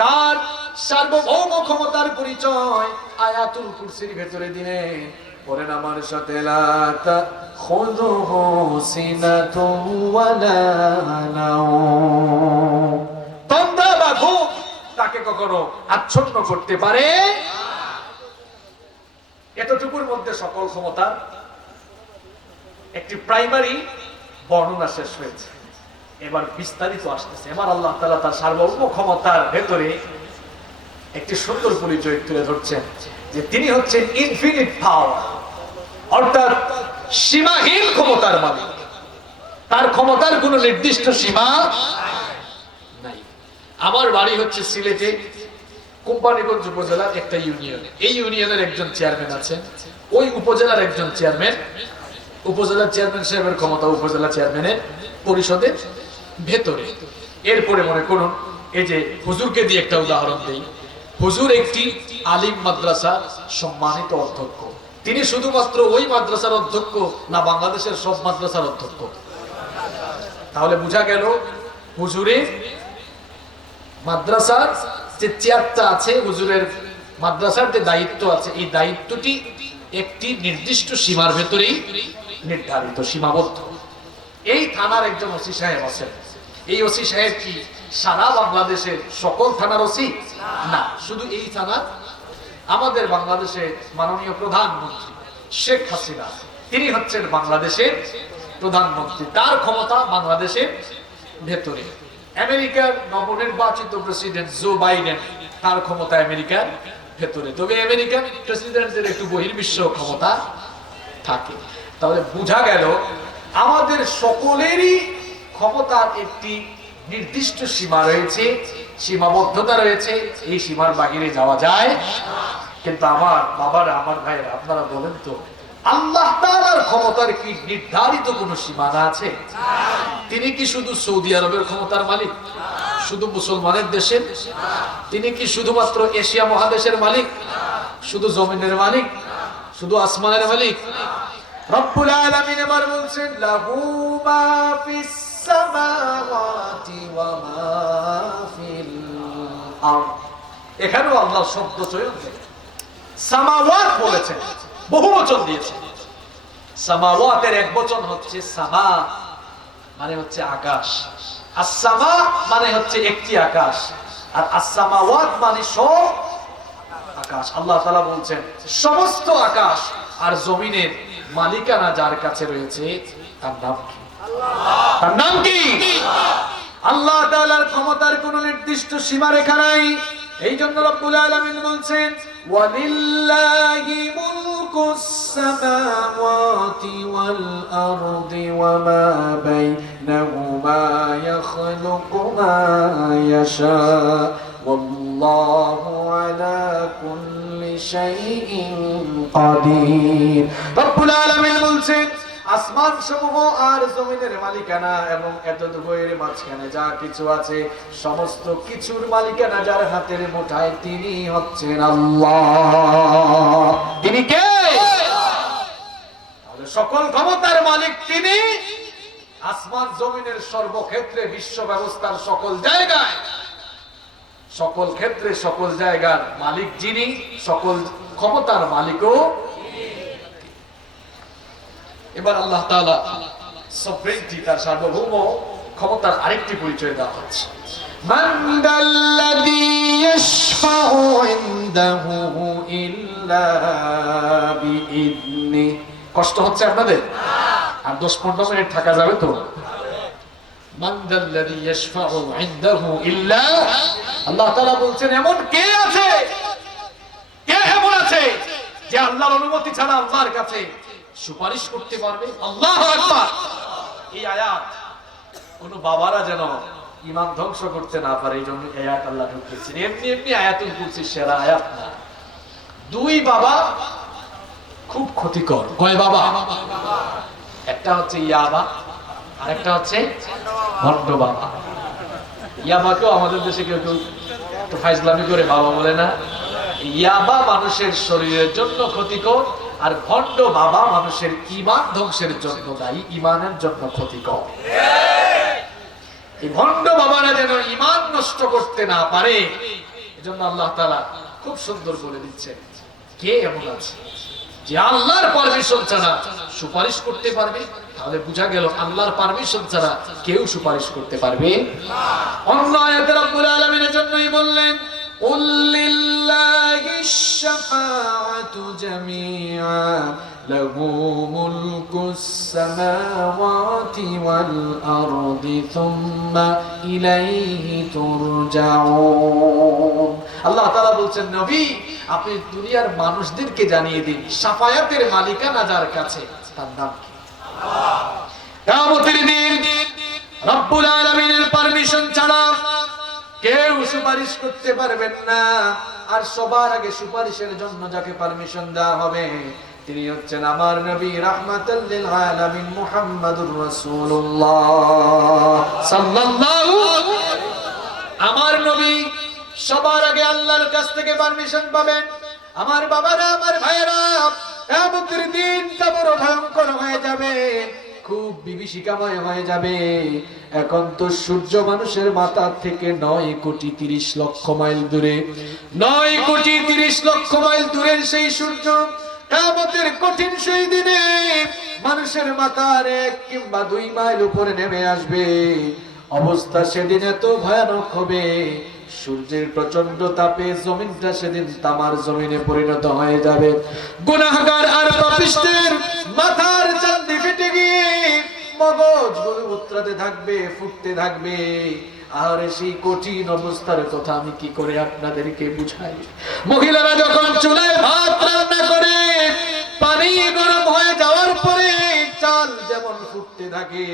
তার সার্বভৌম ক্ষমতার পরিচয় আয়াতুল কুরসির ভেতরে দিলেন। পড়েন আমার সাথে, লা তাখুযুহু সিনাতুন ওয়ালা নাওম। তন্দ্রা বা ঘুম তাকে কখনো আচ্ছন্ন করতে পারে না। এতটুকুর মধ্যে সকল ক্ষমতার একটি প্রাইমারি বর্ণনা শেষ হয়েছে। এবার বিস্তারিত আসতেছে। এবার আল্লাহ তাআলা তার সার্বভৌম ক্ষমতার ভেতরে একটি সুন্দর পরিচয় তুলে ধরছেন যে তিনি হচ্ছেন ইনফিনিট পাওয়ার, অর্থাৎ সীমাহীন ক্ষমতার মালিক। তার ক্ষমতার কোনো নির্দিষ্ট সীমা নাই। আমার বাড়ি হচ্ছে সিলেটে কোম্পানিগঞ্জ উপজেলার একটা ইউনিয়নে। এই ইউনিয়নের একজন চেয়ারম্যান আছেন, ওই উপজেলার একজন চেয়ারম্যান। উপজেলার চেয়ারম্যান সাহেবের ক্ষমতা উপজেলা চেয়ারম্যানের পরিষদের ভেতরে। এরপরে মনে করুন, এই যে হুজুরকে দিয়ে একটা উদাহরণ দেই। হুজুর একটি আলিম মাদ্রাসার সম্মানিত অধ্যক্ষ। তিনি শুধুমাত্র ওই মাদ্রাসার অধ্যক্ষ না বাংলাদেশের সব মাদ্রাসার অধ্যক্ষ? তাহলে বোঝা গেল হুজুরের মাদ্রাসার যে চেয়ারটা আছে, হুজুরের মাদ্রাসার যে দায়িত্ব আছে, এই দায়িত্বটি একটি নির্দিষ্ট সীমার ভেতরেই নির্ধারিত, সীমাবদ্ধ। এই থানার একজন ওসি সাহেব আছেন। এই ওসি সাহেব কি সারা বাংলাদেশের সকল থানার ওসি না, শুধু এই থানার। আমাদের বাংলাদেশের মাননীয় প্রধানমন্ত্রী শেখ হাসিনা, তিনি হচ্ছেন বাংলাদেশের প্রধানমন্ত্রী। তার ক্ষমতা বাংলাদেশের ভেতরে। আমেরিকার নবনির্বাচিত প্রেসিডেন্ট জো বাইডেন, তার ক্ষমতা আমেরিকার ভেতরে। তবে আমেরিকান প্রেসিডেন্টের একটু বহির্বিশ্ব ক্ষমতা থাকে। তাহলে বোঝা গেল আমাদের সকলেরই ক্ষমতার একটি নির্দিষ্ট সীমা রয়েছে, সীমাবদ্ধতা রয়েছে। এই সীমার বাহিরে যাওয়া যায়। কিন্তু আমার বাবারা, আমার ভাইয়েরা, আপনারা বলেন তো, আল্লাহ তাআলার ক্ষমতার কি নির্ধারিত কোনো সীমানা আছে? তিনি কি শুধু সৌদি আরবের ক্ষমতার মালিক, শুধু মুসলমানের দেশের? তিনি কি শুধুমাত্র এশিয়া মহাদেশের মালিক, শুধু জমিনের মালিক, শুধু আসমানের মালিক? রব্বুল আলামিন এবার বলছেন, লাহু মা ফিস সামাওয়াতি ওয়া মা ফিল আরদ। এখানেও আল্লাহ শব্দ চয়ন সামাওয়াত বলেছেন, বহুবচন দিয়েছেন। সামাওয়াতের এক বচন হচ্ছে সামা, মানে হচ্ছে আকাশ। আস-সামা মানে হচ্ছে একটি আকাশ, আর আস-সামাওয়াত মানে সব আকাশ। আল্লাহ তাআলা বলছেন সমস্ত আকাশ আর জমিনের মালিকানা যার কাছে রয়েছে, তার নাম কি? তার নাম কি? আল্লাহ তাআলার ক্ষমতার কোনো নির্দিষ্ট সীমারেখা নাই। এই জন্য রব্বুল আলামিন বলছেন, ওয়ালিল্লাহি মুলকুস সামাওয়াতি ওয়াল আরদি ওয়া মা বাইনাহুমা ইয়াখলুকু মা ইয়াশা ওয়াল্লাহু আলা কুল্লি শাইইন কাদির। রব্বুল আলামিন বলছেন, আসমান সমূহ আর জমিনের মালিকানা এবং এতদ্বয়ের মাঝখানে যা কিছু আছে, সমস্ত কিছুর মালিকানা যার হাতের মুঠায়, তিনি হচ্ছেন আল্লাহ। তিনি কে? তাহলে সকল ক্ষমতার মালিক তিনি। আসমান জমিনের সর্বক্ষেত্রে, বিশ্ব ব্যবস্থার সকল জায়গায়, সকল ক্ষেত্রে, সকল জায়গার মালিক যিনি, সকল ক্ষমতার মালিকও। এবার আল্লাহ তাআলা সভরেন্টি, তার সার্বভৌম ক্ষমতার আরেকটি পরিচয় দেওয়া হচ্ছে। মান দাল্লাযী ইয়াশফাউ ইনদাহু ইল্লা বিইذনি। কষ্ট হচ্ছে আপনাদের? আর 10-15 মিনিট থাকা যাবে তো? মান দাল্লাযী ইয়াশফাউ ইনদাহু ইল্লা, আল্লাহ তাআলা বলছেন এমন কে আছে, কে এমন আছে যে আল্লাহর অনুমতি ছাড়া আল্লাহর কাছে সুপারিশ করতে পারবে? আল্লাহু আকবার। এই আয়াত কোন বাবারা যেন ঈমান ধ্বংস করতে না পারে, এই জন্য এই আয়াত আল্লাহ ঢুকিয়েছেন। এমনি এমনি আয়াতুল কুরসি সেরা আয়াত না। দুই বাবা খুব ক্ষতিকর। কয় বাবা? একটা হচ্ছে ইয়াবা, আর একটা হচ্ছে ভণ্ড বাবা। ইয়াবাকেও আমাদের দেশে কেউ কেউ একটু ফাইজলামি করে বাবা বলে না, ইয়াবা মানুষের শরীরের জন্য ক্ষতিকর, আর ভণ্ড বাবা মানুষের ঈমান ধ্বংসের জন্য দায়ী, ঈমানের জন্য ক্ষতিকর। এই ভণ্ড বাবারা যেন ঈমান নষ্ট করতে না পারে, এজন্য আল্লাহ তাআলা খুব সুন্দর বলে দিচ্ছেন, কে এমন আছে যে আল্লাহর পারমিশন ছাড়া সুপারিশ করতে পারবে? তাহলে বোঝা গেল আল্লাহর পারমিশন ছাড়া কেউ সুপারিশ করতে পারবে না। অন্য আয়াতে রব্বুল আলামিনের জন্যই বললেন, قل لله الشفاعة جميعا له ملك السماوات والأرض ثم إليه ترجعون। আল্লাহ তাআলা বলছেন, নবী আপনি দুনিয়ার মানুষদেরকে জানিয়ে দিন শাফায়াতের মালিকানা যার কাছে, তার নাম কি? আল্লাহ। কিয়ামতের দিন রব্বুল আলামিনের পারমিশন ছাড়া কেউ সুপারিশ করতে পারবেন না। আর সবার আগে সুপারিশের জন্য যাকে পারমিশন দেওয়া হবে তিনি হচ্ছেন আমার নবী রাহমাতাল লিল আলামিন মুহাম্মাদুর রাসূলুল্লাহ সাল্লাল্লাহু। আমার নবী সবার আগে আল্লাহর কাছ থেকে পারমিশন পাবেন। আমার বাবারা, আমার ভাইয়েরা, কিয়ামতের দিনটা বড় ভয়ঙ্কর হয়ে যাবে, খুব বিভীষিকাময় হয়ে যাবে। এখন তো সূর্য মানুষের মাথা থেকে 9,30,00,000 মাইল দূরে, 9,30,00,000 মাইল দূরের সেই সূর্য কিয়ামতের কঠিন সেই দিনে মানুষের মাথার 1 কিংবা 2 মাইল উপরে নেমে আসবে। অবস্থা সেদিন এত ভয়ানক হবে, সূর্যের প্রচন্ড তাপে জমিনটা সেদিন তামার জমিনে পরিণত হয়ে যাবে। গুনাহগার আর পাপিষ্টের মাথার চাঁদি ফেটে গিয়ে মগজগুলো উতরাতে থাকবে, ফুটতে থাকবে। আর সেই কঠিন অবস্থার কথা আমি কি করে আপনাদেরকে বুঝাই? মহিলারা যখন চুলায় ভাত রান্না করে, পানি গরম হয়ে যাওয়ার পরে চাল যেমন ফুটতে থাকে,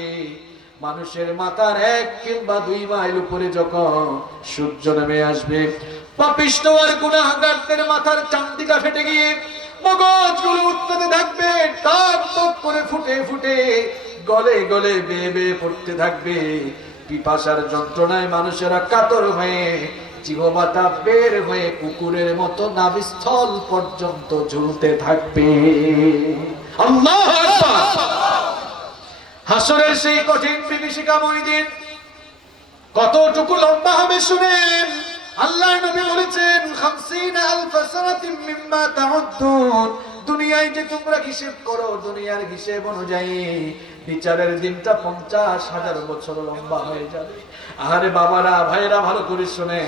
মানুষের মাথার 1 কিংবা 2 মাইল উপরে যখন সূর্য নেমে আসবে, পাপিষ্ঠ আর গুনাহগারদের মাথার চামড়িটা ফেটে গিয়ে মগজগুলো উঠতে থাকবে, টক টক করে ফুটে ফুটে গলে গলে বেয়ে বেয়ে পড়তে থাকবে। পিপাসার যন্ত্রণায় মানুষেরা কাতর হয়ে জিহ্বাটা বের হয়ে কুকুরের মতো নাভিস্থল পর্যন্ত ঝুলতে থাকবে। আল্লাহু আকবার। হাসরের সেই কঠিন বিভীষিকাময় দিন কতটুকু লম্বা হবে শুনেন। আল্লাহর নবী বলেছেন, 50,000 সানাতিন মিম্মা তাউদ্দুন। দুনিয়ায় যে তোমরা হিসাব করো, দুনিয়ার হিসাব অনুযায়ী বিচারের দিনটা 50,000 বছর লম্বা হয়ে যাবে। আরে বাবারা, ভাইরা, ভালো করে শুনে,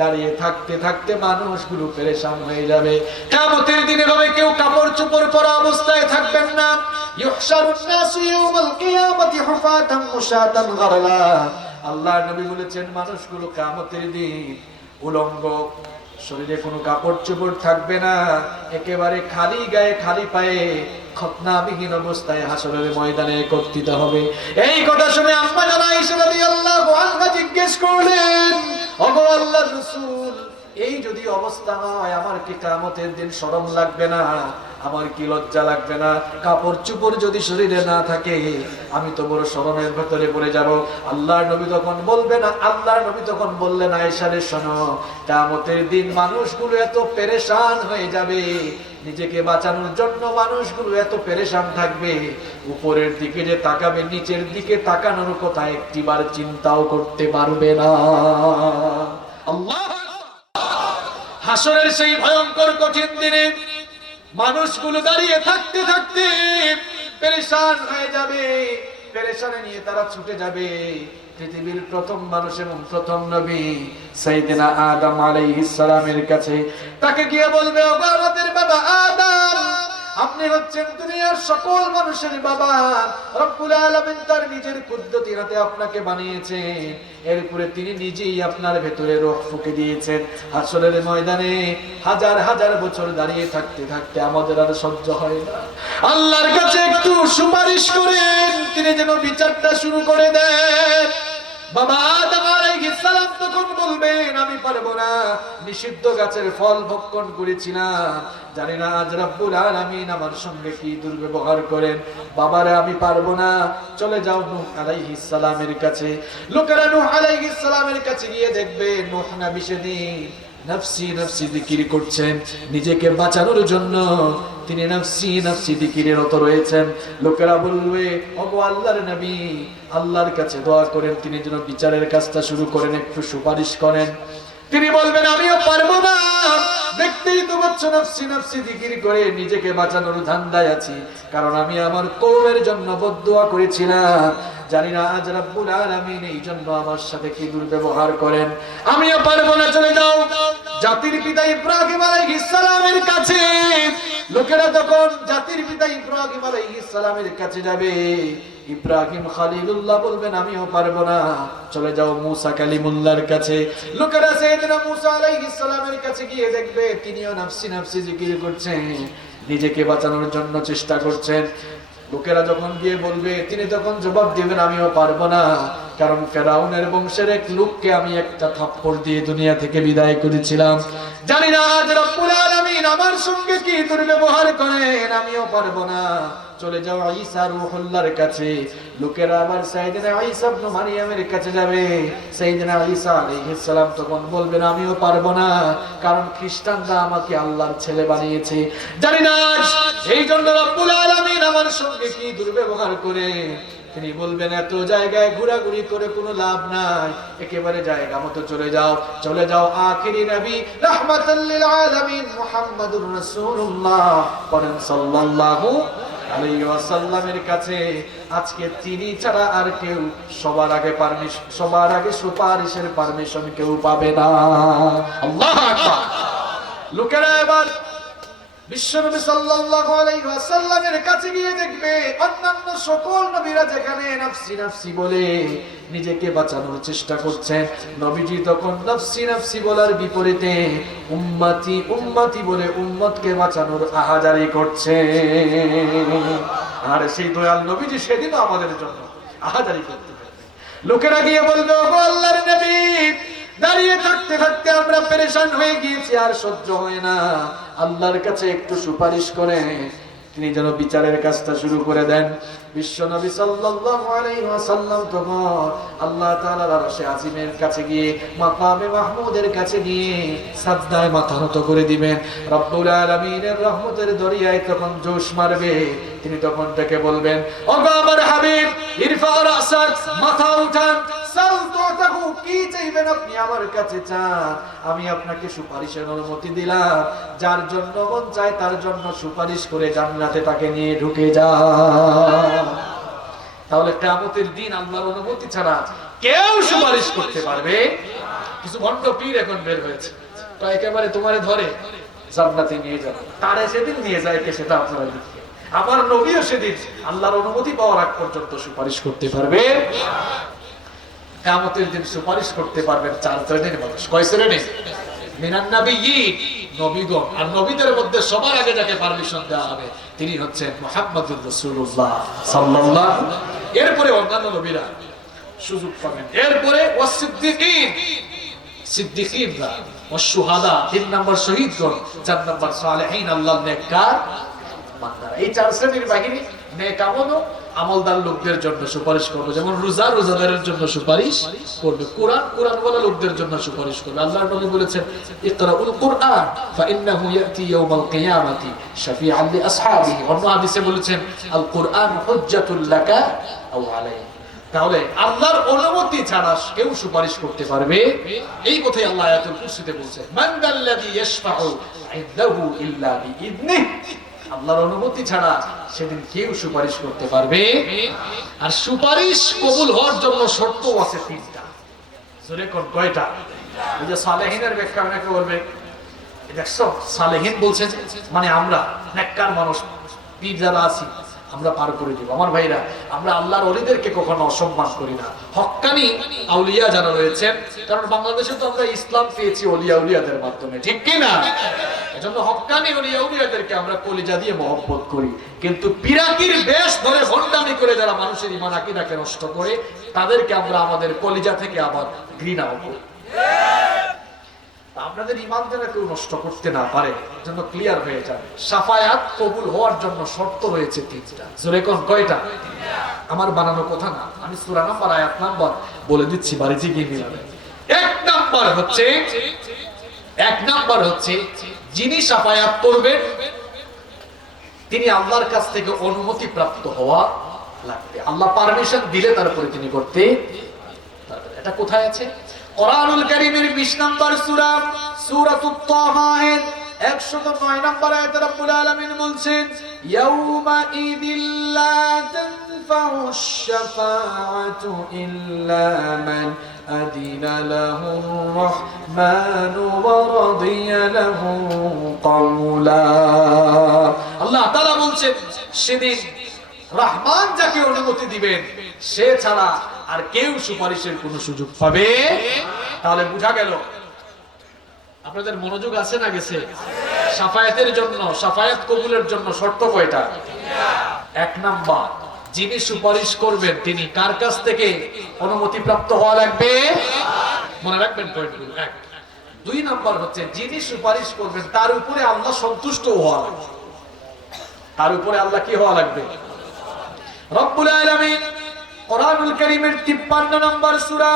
দাঁড়িয়ে থাকতে থাকতে মানুষগুলো পেরেশান হয়ে যাবে। কিয়ামতের দিনে হবে কেউ কাপড় চোপড় পরা অবস্থায় থাকবেন না। ইউহশারুন নাসু ইয়াওমাল কিয়ামাতি হুফাতান মুশাতান গারলা। আল্লাহর নবী বলেছেন, মানুষগুলো কিয়ামতের দিন উলঙ্গ, শরীরে কোনো কাপড় চোপড় থাকবে না, একেবারে খালি গায়ে খালি পায়ে খতনাবিহীন অবস্থায় হাসরের ময়দানে একত্রিত হবে। এই কথা শুনে আম্মা জানা আয়েশা রাদিয়াল্লাহু আনহা জিজ্ঞেস করলেন, ওগো আল্লাহর রাসূল, এই যদি অবস্থা হয় আমার কি কিয়ামতের দিন শরম লাগবে না? আমার কি লজ্জা লাগবে না? কাপড় চোপড় যদি শরীরে না থাকে আমি তো বড় শরমের ভেতরে পড়ে যাব। আল্লাহর নবী তখন বলবেন, আল্লাহর নবী তখন বললেন, আয়েশা রে শোনো, কিয়ামতের দিন মানুষগুলো এত পেরেশান হয়ে যাবে, নিজেকে বাঁচানোর জন্য মানুষগুলো এত পেরেশান থাকবে, উপরের দিকে যে তাকাবে, নিচের দিকে তাকানোর কথা একটিবার চিন্তাও করতে পারবে না। আল্লাহ। হাসরের সেই ভয়ঙ্কর কঠিন দিনে মানুষগুলো দাঁড়িয়ে থাকতে থাকতে পেরেশান হয়ে যাবে, পেরেশানি নিয়ে তারা ছুটে যাবে পৃথিবীর প্রথম মানুষ এবং প্রথম নবী সাইয়েদনা আদম আলাইহিস সালামের কাছে। তাকে গিয়ে বলবে, ওগো আমাদের বাবা আদম, আপনি হচ্ছেন দুনিয়ার সকল মানুষের বাবা। রব্বুল আলামিন তার নিজের কুদরতিতে আপনাকে বানিয়েছেন, এরপরে তিনি নিজেই আপনার ভেতরে রূহ ফুঁকে দিয়েছেন। হাসরের ময়দানে হাজার হাজার বছর দাঁড়িয়ে থাকতে থাকতে আমাদের আর সহ্য হয় না। আল্লাহর কাছে একটু সুপারিশ করেন, তিনি যেন বিচারটা শুরু করে দেন। বাবা আদম আলাইহিস সালাম তখন বলবেন, আমি পারবো না, নিষিদ্ধ গাছের ফল ভক্ষণ করেছিলাম, জানি না আজ রব্বুল আলামিন আমার সঙ্গে কি দুর্ব্যবহার করেন। বাবারে আমি পারবো না, চলে যাও নূহ আলাইহিস সালামের কাছে। লোকেরা নূহ আলাইহিস সালামের কাছে গিয়ে দেখবে নূহ নবী সেদিন নাফসি নাফসি জিকির করছেন, নিজেকে বাঁচানোর জন্য তিনি নাফসি নাফসি জিকিরে রত রয়েছেন। লোকেরা বলবে, ওগো আল্লাহর নবী, আল্লাহর কাছে দোয়া করেন তিনি যেন বিচারের কাজটা শুরু করেন, একটু সুপারিশ করেন। তিনি বলবেন, আমিও পারবো না, দেখতেই তো পাচ্ছ নাফসি নাফসি জিকির করে নিজেকে বাঁচানোর ধান্দায় আছি, কারণ আমি আমার কওমের জন্য বদদুয়া করেছিলাম। জানি না আজ রব্বুল আলামিন এই জন্য আমার সাথে কি দুর্ব্যবহার করেন। আমিও পারবো না, চলে যাও জাতির পিতা ইব্রাহিম আলাইহিস সালামের কাছে। লোকেরা তখন জাতির পিতা ইব্রাহিম আলাইহিস সালামের কাছে যাবে। ইব্রাহিম খলিলুল্লাহ বলবেন, আমিও পারবো না, চলে যাও মুসা কালিমুল্লাহর কাছে। লোকেরা সাইয়েদনা মুসা আলাইহিস সালামের কাছে গিয়ে দেখবে তিনিও নাফসি নাফসি জিকির করছেন, নিজেকে বাঁচানোর জন্য চেষ্টা করছেন। লোকেরা যখন গিয়ে বলবে, তিনি তখন জবাব দিবেন, আমিও পারবো না, কারণ ফেরাউনের বংশের এক লোককে আমি একটা থাপ্পড় দিয়ে দুনিয়া থেকে বিদায় করেছিলাম। জানি না আজ রব্বুল আলামিন আমার সঙ্গে কি দুর্ব্যবহার করেন, আমিও পারবো না, চলে যাও ঈসা রূহুল্লাহর কাছে। লোকেরা আবার সাইয়েদনা ঈসা ইবনে মারইয়ামের কাছে যাবে। সাইয়েদনা ঈসা আলাইহিস সালাম তখন বলবেন, আমিও পারবো না, কারণ খ্রিস্টানরা আমাকে আল্লাহর ছেলে বানিয়েছে। জানি না এই জন্য রব্বুল আলামিন আমার সঙ্গে কি দুর্ব্যবহার করে। তিনি বলবেন, এত জায়গায় ঘোরাঘুরি করে কোনো লাভ নাই, একেবারে জায়গা মতো চলে যাও, চলে যাও আখিরি নবী রাহমাতাল লিল আলামিন মুহাম্মাদুর রাসূলুল্লাহ পড়েন সাল্লাল্লাহু আলাইহি ওয়াসাল্লামের কাছে। আজকে তিনি ছাড়া আর কেউ সবার আগে সুপারিশের পারমিশন কেউ পাবে না। আল্লাহু আকবার। লোকেরা এবার বিশ্বনবী সাল্লাল্লাহু আলাইহি ওয়াসাল্লামের কাছে গিয়ে দেখবে অন্যান্য সকল নবীরা যেখানে নাফসি নাফসি বলে নিজেকে বাঁচানোর চেষ্টা করছেন, নবীজি তখন নাফসি নাফসি বলার বিপরীতে উম্মতি উম্মতি বলে উম্মতকে বাঁচানোর আহাজারি করছে। আর সেই দয়াল নবীজি সেদিনও আমাদের জন্য আহাজারি করতে পারবে। লোকেরা গিয়ে বলবে, ওগো আল্লাহর নবী, দাঁড়িয়ে থাকতে থাকতে আমরা পেরেশান হয়ে গিয়েছি, আর সহ্য হয় না, আল্লাহর কাছে একটু সুপারিশ করে তিনি যেন বিচারের কাজটা শুরু করে দেন। বিশ্বনবী সাল্লাল্লাহু আলাইহি ওয়াসাল্লাম তখন আল্লাহ তাআলার আরশে আজিমের কাছে গিয়ে মাকামে মাহমুদের কাছে গিয়ে সাজদায় মাথা নত করে দিবেন। রব্বুল আলামিনের রহমতের দরিয়ায় তখন জোশ মারবে। তিনি তখন থেকে বলবেন, ওগো আমার হাবিব, ইরফা রাসাক, মাথা উঠান, সালতুতাহু, কি চাইবেন আপনি আমার কাছে চান, আমি আপনাকে সুপারিশের অনুমতি দিলাম। যার জন্য মন চায় তার জন্য সুপারিশ করে জান্নাতে তাকে নিয়ে ঢুকে যায়। তাহলে কিয়ামতের দিন আল্লাহর অনুমতি ছাড়া কেউ সুপারিশ করতে পারবে? কিছু ভণ্ড পীর এখন বের হয়েছে, তো একেবারে তোমারে ধরে জান্নাতে নিয়ে যাবে, তারে সেদিন নিয়ে যায় কে সেটা আপনারা দেখেন। আমার নবীও সেদিন আল্লাহর অনুমতি পাওয়ার আগ পর্যন্ত সুপারিশ করতে পারবে। কিয়ামতের দিন সুপারিশ করতে পারবেন চার শ্রেণীর মানুষ। কয় শ্রেণী? মিনান নাবিয়্যিন, নবীগণ। আর নবীদের মধ্যে সবার আগে যাকে পারমিশন দেওয়া হবে তিনি হচ্ছেন মুহাম্মদুর রাসূলুল্লাহ সাল্লাল্লাহু। এরপরে অন্যান্য নবীরা সুযোগ পাবেন। এরপরে ওয়াসিদ্দিকিন, সিদ্দিকিনরা, ওয়াশুহাদা, 3 নম্বর শহীদগণ, 4 নম্বর সালেহিন, আল্লাহর নেককার বান্দারা। এই চার শ্রেণীর বাহিনী নেক আমলদার লোকদের জন্য সুপারিশ করবে। যেমন রোজাদারের জন্য সুপারিশ করবে, কোরআনওয়ালা লোকদের জন্য সুপারিশ করবে। আল্লাহর নবী বলেছেন, ইকরাউল কুরআন ফাইন্নাহু ইয়াতি ইয়াউমাল কিয়ামাতি শাফিআন লিআসহাবিহি। অন্য হাদিসে বলেছেন, আল কুরআন হুজ্জাতুল লাকা আও আলাইহি। তাহলে আল্লাহর অনুমতি ছাড়া কেউ সুপারিশ করতে পারবে? এই কথাই আল্লাহ আয়াতুল কুরসিতে বলেছেন, মান দাল্লাযী ইয়াশফাউ ইনদাহু ইল্লা বিইذনিহি। আল্লাহর অনুমতি ছাড়া সেদিন কেউ সুপারিশ করতে পারবে? আর সুপারিশ কবুল হওয়ার জন্য শর্ত আছে 3টা। জোরে কোন কয়টা? ওই যে সালেহিনের ব্যাখ্যা অনেকে বলবে, দেখছো সালেহিন বলছেন মানে আমরা নেককার মানুষ, পীর যারা আছি আমরা পার করে দিব। আমার ভাইরা, আমরা আল্লাহর ওলিদেরকে কখনো অসম্মান করি না। হক্কানি আউলিয়া যারা রয়েছেন, কারণ বাংলাদেশে তো আমরা ইসলাম পেয়েছি ওলিয়া উলিয়াদের মাধ্যমে, ঠিক কি না? এজন্য হক্কানি ওলিয়া উলিয়াদেরকে আমরা কলিজা দিয়ে মহব্বত করি। কিন্তু পিরাকির বেশ ধরে ভণ্ডামি করে যারা মানুষের ঈমান আকীদাকে নষ্ট করে, তাদেরকে আমরা আমাদের কলিজা থেকে আবার ঘৃণাও করি। আপনাদের ঈমান যেন কেউ নষ্ট করতে না পারে, জন্য ক্লিয়ার হয়ে যাবে। শাফায়াত কবুল হওয়ার জন্য শর্ত রয়েছে 3টা। জোরে কোন কয়টা? আমার বানানো কথা না, আমি সূরা নাম্বার আয়াত নাম্বার বলে দিচ্ছি, বাড়িতে গিয়ে মিলাবেন। 1 নাম্বার হচ্ছে, 1 এক নাম্বার হচ্ছে যিনি শাফায়াত করবেন তিনি আল্লাহর কাছ থেকে অনুমতি প্রাপ্ত হওয়া লাগবে। আল্লাহ পারমিশন দিলে তারপরে তিনি করতে পারবেন। এটা কোথায় আছে? কোরআনুল কারীমের 20 নম্বর সূরা সূরাতুত তাহা এর 109 নম্বর আয়াতে রব্বুল আলামিন বলছেন, ইয়াউমা ইযিল লা তানফাউশ শাফাআতু ইল্লা মান আদিনা লাহুর রাহমানু ওয়া রাদিয়া লাহু কওলা। আল্লাহ তাআলা বলছেন সেদিন রহমান যাকে অনুমতি দিবেন সে ছাড়া আর কেউ সুপারিশের কোনো সুযোগ পাবে। তাহলে বোঝা গেল, আপনাদের মনোযোগ আছে না গেছে? শাফায়াতের জন্য, শাফায়াত কবুলের জন্য শর্ত কয়টা? এক নাম্বার, যিনি সুপারিশ করবেন তিনি কার কাছ থেকে অনুমতি প্রাপ্ত হওয়া লাগবে? মনে রাখবেন পয়েন্টগুলো। এক। দুই নাম্বার হচ্ছে যিনি সুপারিশ করবেন তার উপরে আল্লাহ সন্তুষ্ট হওয়া লাগবে। তার উপরে আল্লাহ কি হওয়া লাগবে? রব্বুল আলামিন কোরআনুল কারীমের 53 নম্বর সূরা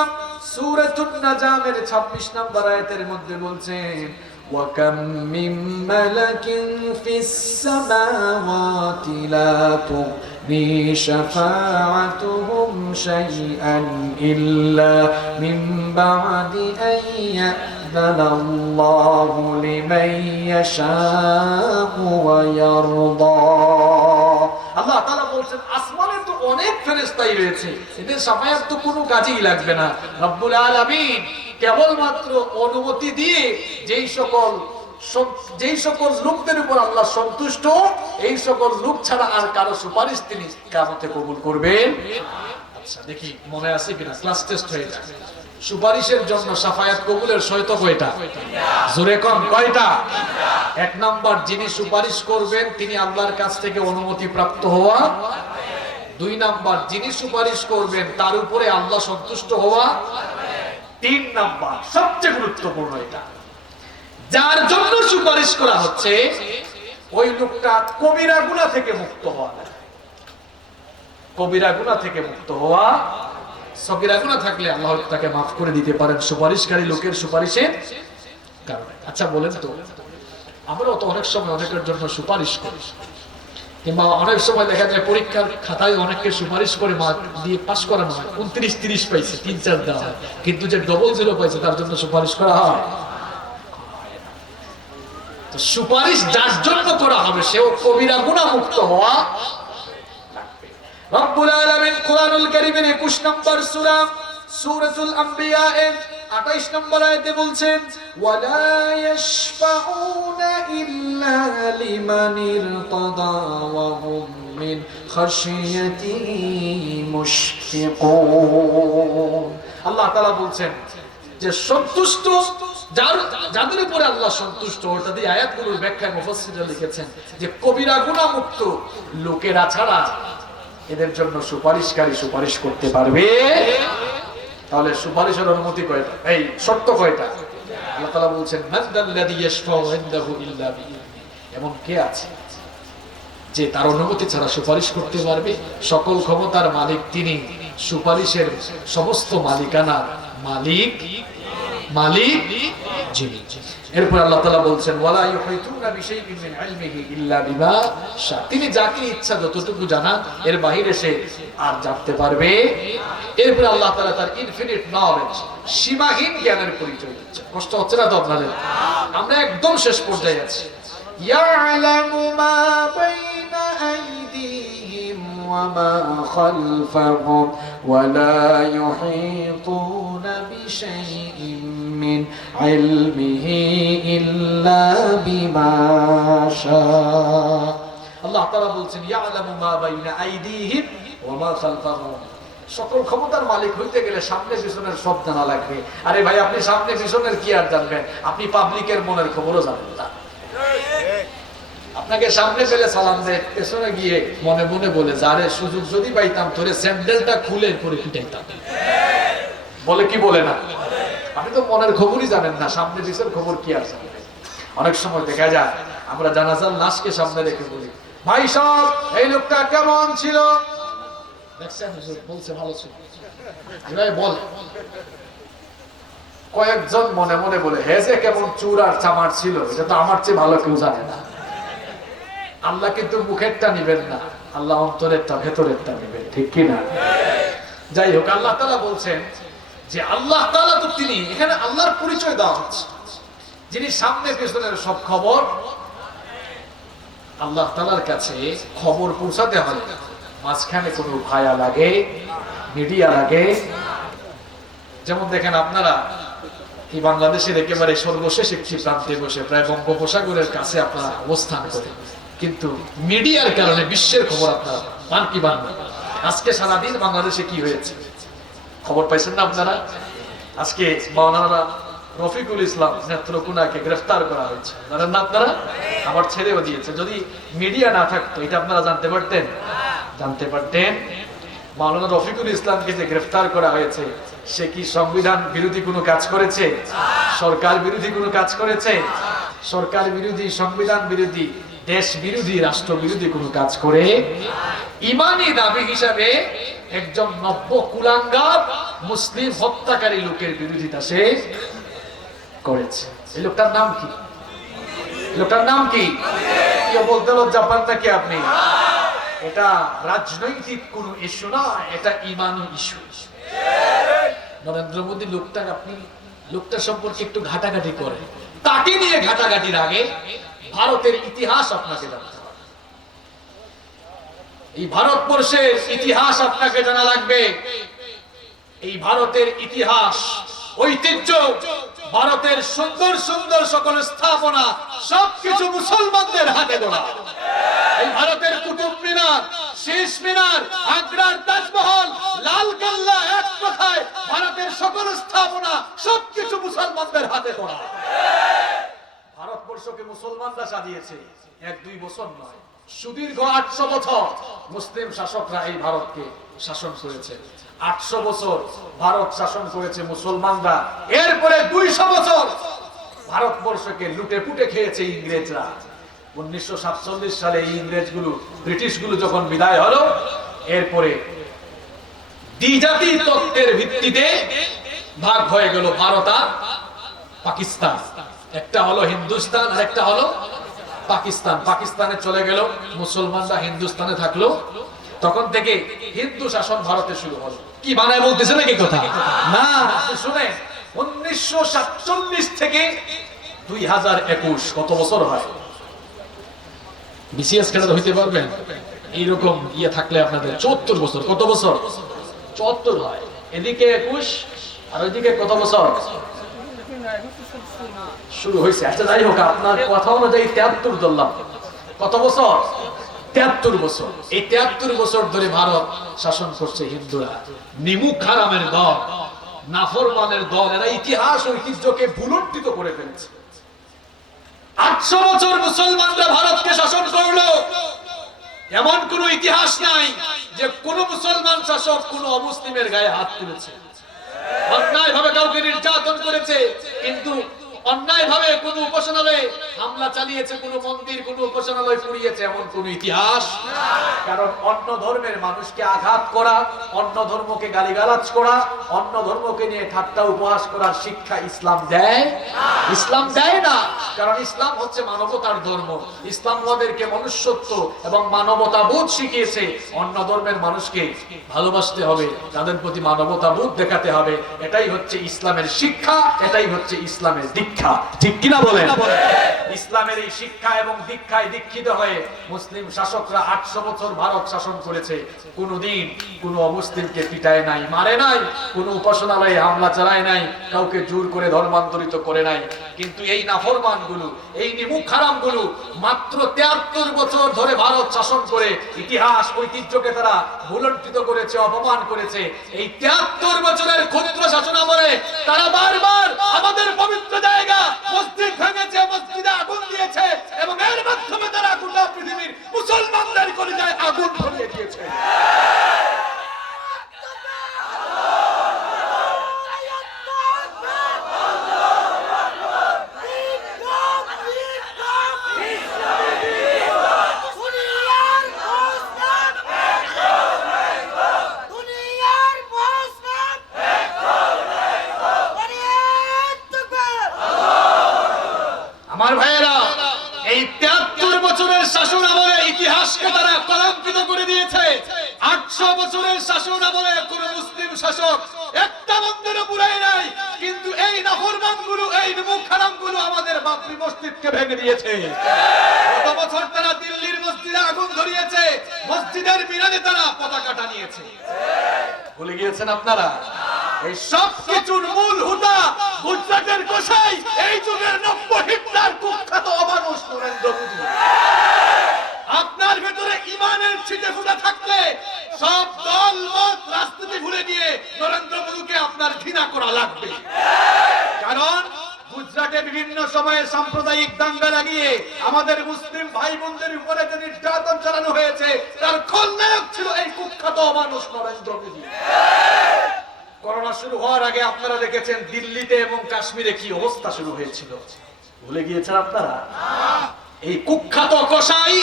সূরাতুন নাজমের 26 নম্বর আয়াতের মধ্যে বলছেন, ওয়া কাম মিন মালাকিন ফিস সামাওয়াতি লা তুগনি শাফাআতুহুম শাইআন ইল্লা মিন বা'দি আন ইয়া'যানা আল্লাহু লিমান ইয়াশাউ ওয়া ইয়ারদা। আল্লাহ তাআলা বলছেন আসমানে তো অনেক ফেরেশতাই রয়েছে, এদের শাফায়াত তো কোনো কাজেই লাগবে না। রব্বুল আলামিন কেবলমাত্র অনুমতি দিয়ে যেই সকল লোকদের উপর আল্লাহ সন্তুষ্ট, এই সকল লোক ছাড়া আর কারো সুপারিশ তিনি কিয়ামতে কবুল করবেন। আচ্ছা দেখি মনে আছে কিনা, ক্লাস টেস্ট হয়ে যায়। সুপারিশের জন্য শাফায়াত কবুলের শর্ত কয়টা? জোরে কোন কয়টা? এক নাম্বার, যিনি সুপারিশ করবেন তিনি আল্লাহর কাছ থেকে অনুমতি প্রাপ্ত হওয়া। দুই নাম্বার, যিনি সুপারিশ করবেন তার উপরে আল্লাহ সন্তুষ্ট হওয়া। তিন নাম্বার সবচেয়ে গুরুত্বপূর্ণ, এটা যার জন্য সুপারিশ করা হচ্ছে ওই লোকটা কবিরা গুনাহ থেকে মুক্ত হওয়া। কবিরা গুনাহ থেকে মুক্ত হওয়া। সগীরা গুনাহ থাকলে আল্লাহ তাকে মাফ করে দিতে পারেন সুপারিশকারী লোকের সুপারিশের কারণে। আচ্ছা বলেন তো, আমরা তো অনেক সময় অনেকের জন্য সুপারিশ করি, কিংবা অনেক সময় দেখা যায় পরীক্ষার খাতায় অনেককে সুপারিশ করে মার্ক দিয়ে পাস করানো হয়, 29-30 পাইছে, 3-4 দেওয়া হয়, কিন্তু যে ডবল 0 পাইছে তার জন্য সুপারিশ করা হয়। তো সুপারিশ যার জন্য করা হবে সেও কবিরা গুনাহ মুক্ত হওয়া লাগবে। রব্বুল আলামিন কোরআনুল কারীমের 21 নম্বর সূরা সূরাতুল আম্বিয়া এর 28 নম্বর আয়াতে বলছেন, ওয়ালা ইয়াশফাউনা ইল্লা লিমান ইরতাদা ওয়া হুম মিন খাশিয়াতিহি মুশফিকুন। আল্লাহ তাআলা বলছেন যে সন্তুষ্ট যাদের উপরে আল্লাহ সন্তুষ্ট, ওটা দিয়ে আয়াতগুলোর ব্যাখ্যায় মুফাসসিররা লিখেছেন যে কবিরা গুনাহ মুক্ত লোকেরা ছাড়া এদের জন্য সুপারিশকারী সুপারিশ করতে পারবে। তাহলে সুপারিশের অনুমতি কয়টা? এই শর্ত কয়টা? আল্লাহ তাআলা বলছেন, মাদাল্লাযী ইয়াশফাউ ইনদাহু ইল্লা বিইযনিহি। এমন কে আছে যে তার অনুমতি ছাড়া সুপারিশ করতে পারবে? সকল ক্ষমতার মালিক তিনি, সুপারিশের সমস্ত মালিকানার মালিক যিনি। এরপর আল্লাহ তাআলা বলছেন, ওয়ালা ইউহিতুনা বিশাইইন মিন ইলমিহি ইল্লা বিমা শা। তিনি যাকে ইচ্ছা যতটুকু জানান এর বাইরে সে আর জানতে পারবে। এরপর আল্লাহ তাআলা তার ইনফিনিট নলেজ, সীমাহীন জ্ঞানের পরিচয় দিচ্ছেন। কষ্ট হচ্ছে না তো আপনাদের? আমরা একদম শেষ পর্যায়ে আছি। ইয়ালামু মা বাইনা আইদিহিম ওয়া মা খালফাহুম ওয়া লা ইউহিতুনা বিশাইইন মিন ইলমিহি ইল্লা বিমা শা। আল্লাহ তাআলা বলছেন, ইয়ালামু মা বাইনা আইদিহিম ওয়া মা খালফাহুম। সকল ক্ষমতার মালিক হইতে গেলে সামনে পিছনের সব জানা লাগবে। আরে ভাই, আপনি সামনে পিছনের কি আর জানবেন? আপনি পাবলিকের মনের খবরও জানেন না। আপনাকে সামনে পেলে সালাম দেয়, পেছনে গিয়ে মনে মনে বলে, যারে সুযোগ যদি পাইতাম তোরে স্যান্ডেলটা খুলে পরে পিটাইতাম। বলে কি বলে না? আপনি তো মনের খবরই জানেন না, সামনে পিছনের খবর কি আছে? অনেক সময় দেখা যায় আমরা জানাজার লাশকে সামনে রেখে বলি, ভাই সাহেব এই লোকটা কেমন ছিল? দেখছেন বলছে ভালো ছিল, বল কয়েকজন মনে মনে বলে হে যে কেমন চুর আর চামার ছিল, এটা তো আমার চেয়ে ভালো কেউ জানে না। আল্লাহ কিন্তু মুখেরটা নিবেন না, আল্লাহ অন্তরেরটা ভেতরেরটা নিবেন, ঠিক কিনা? যাই হোক, আল্লাহ তাআলা বলছেন যে আল্লাহ তাআলা তো তিনি, এখানে আল্লাহর পরিচয় দেওয়া হচ্ছে, যিনি সামনে পেছনের সব খবর আল্লাহ তাআলার কাছে খবর পৌঁছাতে হবে। মাঝখানে কোনো ভায়া লাগে, মিডিয়া লাগে। যেমন দেখেন আপনারা এই বাংলাদেশের একেবারে সর্বশেষ একটি প্রান্তে বসে প্রায় বঙ্গোপসাগরের কাছে আপনারা অবস্থান করেন, কিন্তু মিডিয়ার কারণে বিশ্বের খবর আপনারা পান কি পান না? আজকে সারাদিন বাংলাদেশে কি হয়েছে খবর পাইছেন না আপনারা? আজকে মাওলানা রফিকুল ইসলাম নেত্রকোনাকে গ্রেফতার করা হয়েছে, জানেন না আপনারা? আবার ছেড়েও দিয়েছে। যদি মিডিয়া না থাকতো এটা আপনারা জানতে পারতেন? জানতে পারতেন? মাওলানা রফিকুল ইসলামকে যে গ্রেফতার করা হয়েছে, সে কি সংবিধান বিরোধী কোনো কাজ করেছে? সরকার বিরোধী কোনো কাজ করেছে? সরকার বিরোধী, সংবিধান বিরোধী, দেশ বিরোধী, রাষ্ট্র বিরোধী কোনো কাজ করে ইমানি দাবি হিসাবে একজন নব্য কুলাঙ্গার মুসলিম হত্যাকারী লোকের বিরোধিতা সে করেছে। এই লোকটার নাম কি? লোকটার নাম কি? কেউ বলতে লজ্জা পান নাকি আপনি? এটা রাজনৈতিক কোন ইস্যু না, এটা ইমানি ইস্যু। নরেন্দ্র মোদী লোকটার, আপনি লোকটার সম্পর্কে একটু ঘাটাঘাটি করেন, তাকে নিয়ে ঘাটাঘাটির আগে ভারতের ইতিহাস আপনাকে জানতে হবে। এই ভারতবর্ষের ইতিহাস আপনাকে জানা লাগবে। এই ভারতের ইতিহাস, ঐতিহ্য, ভারতের সুন্দর সুন্দর সকল স্থাপনা সবকিছু মুসলমানদের হাতে গড়া। এই ভারতের কুতুব মিনার, শীষ মিনার, আগ্রার তাজমহল, লালকেল্লা, এক কথায় ভারতের সকল স্থাপনা সবকিছু মুসলমানদের হাতে গড়া। ভারতবর্ষকে মুসলমানরা সাজিয়েছে, 1-2 বছর নয়, সুদীর্ঘ 800 বছর মুসলিম শাসকরা এই ভারতকে শাসন করেছে। 800 বছর ভারত শাসন করেছে মুসলমানরা, এরপরে 200 বছর ভারতবর্ষকে লুটে পুটে খেয়েছে ইংরেজরা। 1947 সালে ইংরেজগুলো, ব্রিটিশগুলো যখন বিদায় হলো, এরপরে দ্বিজাতি তত্ত্বের ভিত্তিতে ভাগ হয়ে গেল ভারত আর পাকিস্তান। একটা হলো হিন্দুস্তান আর একটা হলো পাকিস্তান। পাকিস্তানে চলে গেল, মুসলমানরা হিন্দুস্তানে থাকলো। তখন থেকে হিন্দু শাসন ভারতে শুরু হলো। কি বানায় বলতেছে নাকি কথা? না, শুনে 1947 থেকে 2021 কত বছর হয়? বিসিএস খেলাতে হইতে পারবেন? এইরকম ইয়ে থাকলে আপনাদের 74 বছর। কত বছর? 74 হয়। এদিকে 21 আর ওইদিকে কত বছর শুরু হয়েছে? আচ্ছা যাই হোক, আপনার কথা অনুযায়ী 73 ধরলাম। কত বছর? 73 বছর। এই 73 বছর ধরে ভারত শাসন করছে হিন্দুরা। নিমুখ হারামের দল, নাফরমানের দল, এরা ইতিহাস ঐতিহ্যকে ভুলুণ্ঠিত করে ফেলেছে। 800 বছর মুসলমানরা ভারতকে শাসন করলো। এমন কোন ইতিহাস নাই যে কোন মুসলমান শাসক কোন অমুসলিমের গায়ে হাত তুলেছে, অন্যায় ভাবে কাউকে নির্যাতন করেছে, কিন্তু অন্যায় ভাবে কোন উপাসনালয়ে হামলা চালিয়েছে, কোন মন্দির, কোন উপাসনালয় পুড়িয়েছে, এমন কোন ইতিহাস। কারণ অন্য ধর্মের মানুষকে আঘাত করা, অন্য ধর্মকে গালিগালাজ করা, অন্য ধর্মকে নিয়ে ঠাট্টা উপহাস করার শিক্ষা ইসলাম দেয়? ইসলাম দেয় না। কারণ ইসলাম হচ্ছে মানবতার ধর্ম। ইসলাম আমাদেরকে মনুষ্যত্ব এবং মানবতা বোধ শিখিয়েছে। অন্য ধর্মের মানুষকে ভালোবাসতে হবে, তাদের প্রতি মানবতা বোধ দেখাতে হবে। এটাই হচ্ছে ইসলামের শিক্ষা, এটাই হচ্ছে ইসলামের দীক্ষা, ঠিক কিনা বলেন? ইসলামের এই শিক্ষা এবং দীক্ষায় দীক্ষিত হয়ে মুসলিম শাসকরা 800 বছর ভারত শাসন করেছে। কোনদিন কোন অমুসলিমকে পিটায় নাই, মারে নাই, কোন উপাসনালয়ে হামলা চালায় নাই, কাউকে জোর করে ধর্মান্তরিত করে নাই। কিন্তু এই নাফরমান গুলো, এই নিমুখ হারাম গুলো মাত্র 73 বছর ধরে ভারত শাসন করে ইতিহাস ঐতিহ্যকে তারা ভুলুণ্ঠিত করেছে, অপমান করেছে। এই 73 বছরের ক্ষুদ্র শাসনামলে তারা বারবার আমাদের পবিত্র জায়গা মসজিদ ভেঙেছে, মসজিদে আগুন দিয়েছে, এবং এর মাধ্যমে তারা গোটা পৃথিবীর মুসলমানদের কলিজায় আগুন ধরিয়ে দিয়েছে। আমার ভাইয়েরা, এই 73 বছরের শাসন আমলে ইতিহাসকে তারা কলঙ্কিত করে দিয়েছে। 800 বছরের শাসন আমলে কোন মুসলিম শাসক একটা মন্দিরও পুরাই নাই, কিন্তু এই নাফরমানগুলো, এই মুখারামগুলো আমাদের বাবরি মসজিদকে ভেঙে দিয়েছে। গত বছর তারা দিল্লির মসজিদে আগুন ধরিয়েছে, মসজিদের মিনারে তারা পতাকা টানিয়েছে। ভুলে গিয়েছেন আপনারা? এই সব কিছুর মূল হুদা গুজরাটের গোসাই, এই যুগের নব্য হিটলার কুখ্যাত অমানুষ নরেন্দ্র মোদী। আপনার ভেতরে ইমানের ছিটে ফুটা থাকলে সব দল মত রাজনীতি ভুলে গিয়ে নরেন্দ্র মোদীকে আপনার ঘৃণা করা লাগবে। কারণ গুজরাটে বিভিন্ন সময়ে সাম্প্রদায়িক দাঙ্গা লাগিয়ে আমাদের মুসলিম ভাই বোনদের উপরে যে নির্যাতন চালানো হয়েছে, তার খলনায়ক ছিল এই কুখ্যাত অমানুষ নরেন্দ্র মোদী। করোনা শুরু হওয়ার আগে আপনারা দেখেছেন দিল্লিতে এবং কাশ্মীরে কি অবস্থা শুরু হয়েছিল। ভুলে গিয়েছেন আপনারা? এই কুখ্যাত কসাই,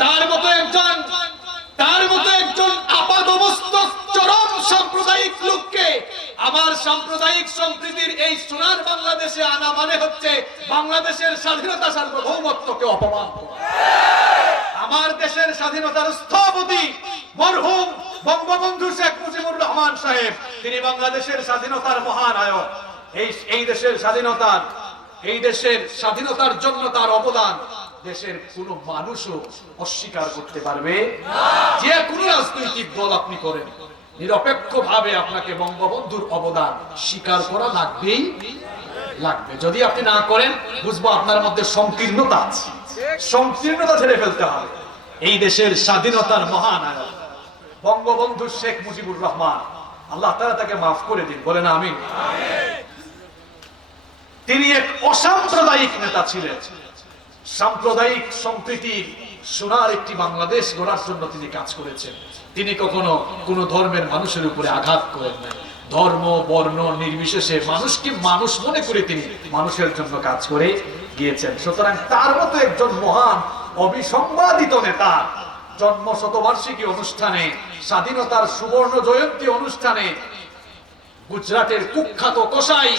তার মতো একজন আপাদমস্তক চরম সাম্প্রদায়িক লোককে আমার সাম্প্রদায়িক সম্প্রীতির এই সোনার বাংলাদেশে আনা মানে হচ্ছে বাংলাদেশের স্বাধীনতা সার্বভৌমত্বকে অপমান করা। আমার দেশের স্বাধীনতার স্থপতি মরহুম বঙ্গবন্ধু শেখ মুজিবুর রহমান সাহেব, তিনি বাংলাদেশের স্বাধীনতার মহানায়ক। এই দেশের স্বাধীনতার জন্য তার অবদান দেশের কোন মানুষও অস্বীকার করতে পারবে না। যে কোনো রাজনৈতিক দল আপনি করেন, নিরপেক্ষভাবে আপনাকে বঙ্গবন্ধুর অবদান স্বীকার করা লাগবেই লাগবে। যদি আপনি না করেন, বুঝবো আপনার মধ্যে সংকীর্ণতা আছে। সংকীর্ণতা ছেড়ে ফেলতে হবে। এই দেশের স্বাধীনতার মহানায়ক বঙ্গবন্ধু শেখ মুজিবুর রহমান, আল্লাহ তাআলা তাকে মাফ করে দিন, বলেন আমিন। তিনি এক অসাম্প্রদায়িক নেতা ছিলেন। সাম্প্রদায়িক সম্প্রীতির সোনার একটি বাংলাদেশ গড়ার জন্য তিনি কাজ করেছেন। তিনি কখনো কোন ধর্মের মানুষের উপরে আঘাত করেন নাই। ধর্ম বর্ণ নির্বিশেষে মানুষকে মানুষ মনে করে তিনি মানুষের জন্য কাজ করে গিয়েছেন। সুতরাং তার মতো একজন মহান অবিসংবাদিত নেতা জন্ম শতবার্ষিকী অনুষ্ঠানে, স্বাধীনতার সুবর্ণ জয়ন্তী অনুষ্ঠানে গুজরাটের কুখ্যাত কসাই,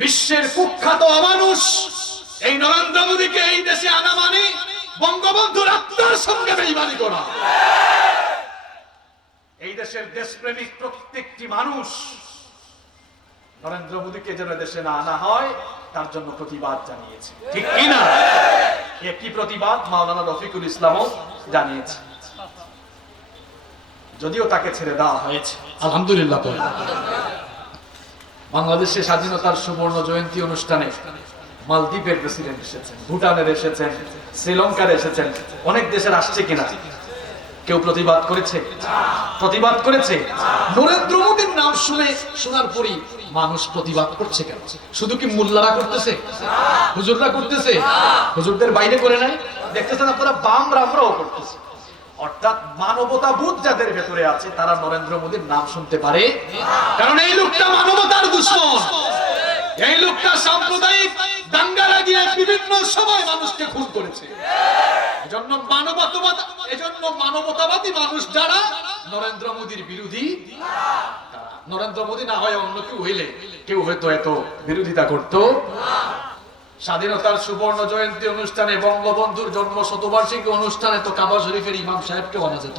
বিশ্বের কুখ্যাত অমানুষ এই নরেন্দ্র মোদীকে এই দেশে আনা মানে বঙ্গবন্ধুর আত্মার সঙ্গে বেঈমানি করা। এই দেশের দেশপ্রেমিক প্রত্যেকটি মানুষ নরেন্দ্র মোদীকে যেন দেশে না আনা হয় তার জন্য প্রতিবাদ জানিয়েছে, ঠিক কি না? একটি প্রতিবাদ মাওলানা রফিকুল ইসলামও জানিয়েছে, যদিও তাকে ছেড়ে দেওয়া হয়েছে, আলহামদুলিল্লাহ। বাংলাদেশে স্বাধীনতার সুবর্ণ জয়ন্তী অনুষ্ঠানে মালদ্বীপের প্রেসিডেন্ট এসেছেন, ভুটানের এসেছেন, শ্রীলঙ্কার এসেছেন, অনেক দেশের আসছে কিনা? কেউ প্রতিবাদ করেছে? প্রতিবাদ করেছে? নরেন্দ্র মোদীর নাম শোনার পরই মানুষ প্রতিবাদ করছে কেন? শুধু কি মোল্লারা করতেছে? হুজুররা করতেছে? হুজুরদের বাইরে করে নাই? দেখতেছেন আপনারা, আমরাও করতেছি। অর্থাৎ মানবতাবোধ যাদের ভেতরে আছে তারা নরেন্দ্র মোদীর নাম শুনতে পারে, কারণ এই লোকটা মানবতার দুশমন। এই লোকটা সাম্প্রদায়িক দাঙ্গা লাগিয়ে বিভিন্ন সময় মানুষকে খুন করেছে। এজন্য মানবতাবাদী মানুষ যারা নরেন্দ্র মোদীর বিরোধী, নরেন্দ্র মোদী না হয় অন্য কেউ হয়তো এত বিরোধিতা করতো। স্বাধীনতার সুবর্ণ জয়ন্তী অনুষ্ঠানে, বঙ্গবন্ধুর জন্ম শতবার্ষিকী অনুষ্ঠানে তো কাবা শরীফের ইমাম সাহেবকে আনা যেত।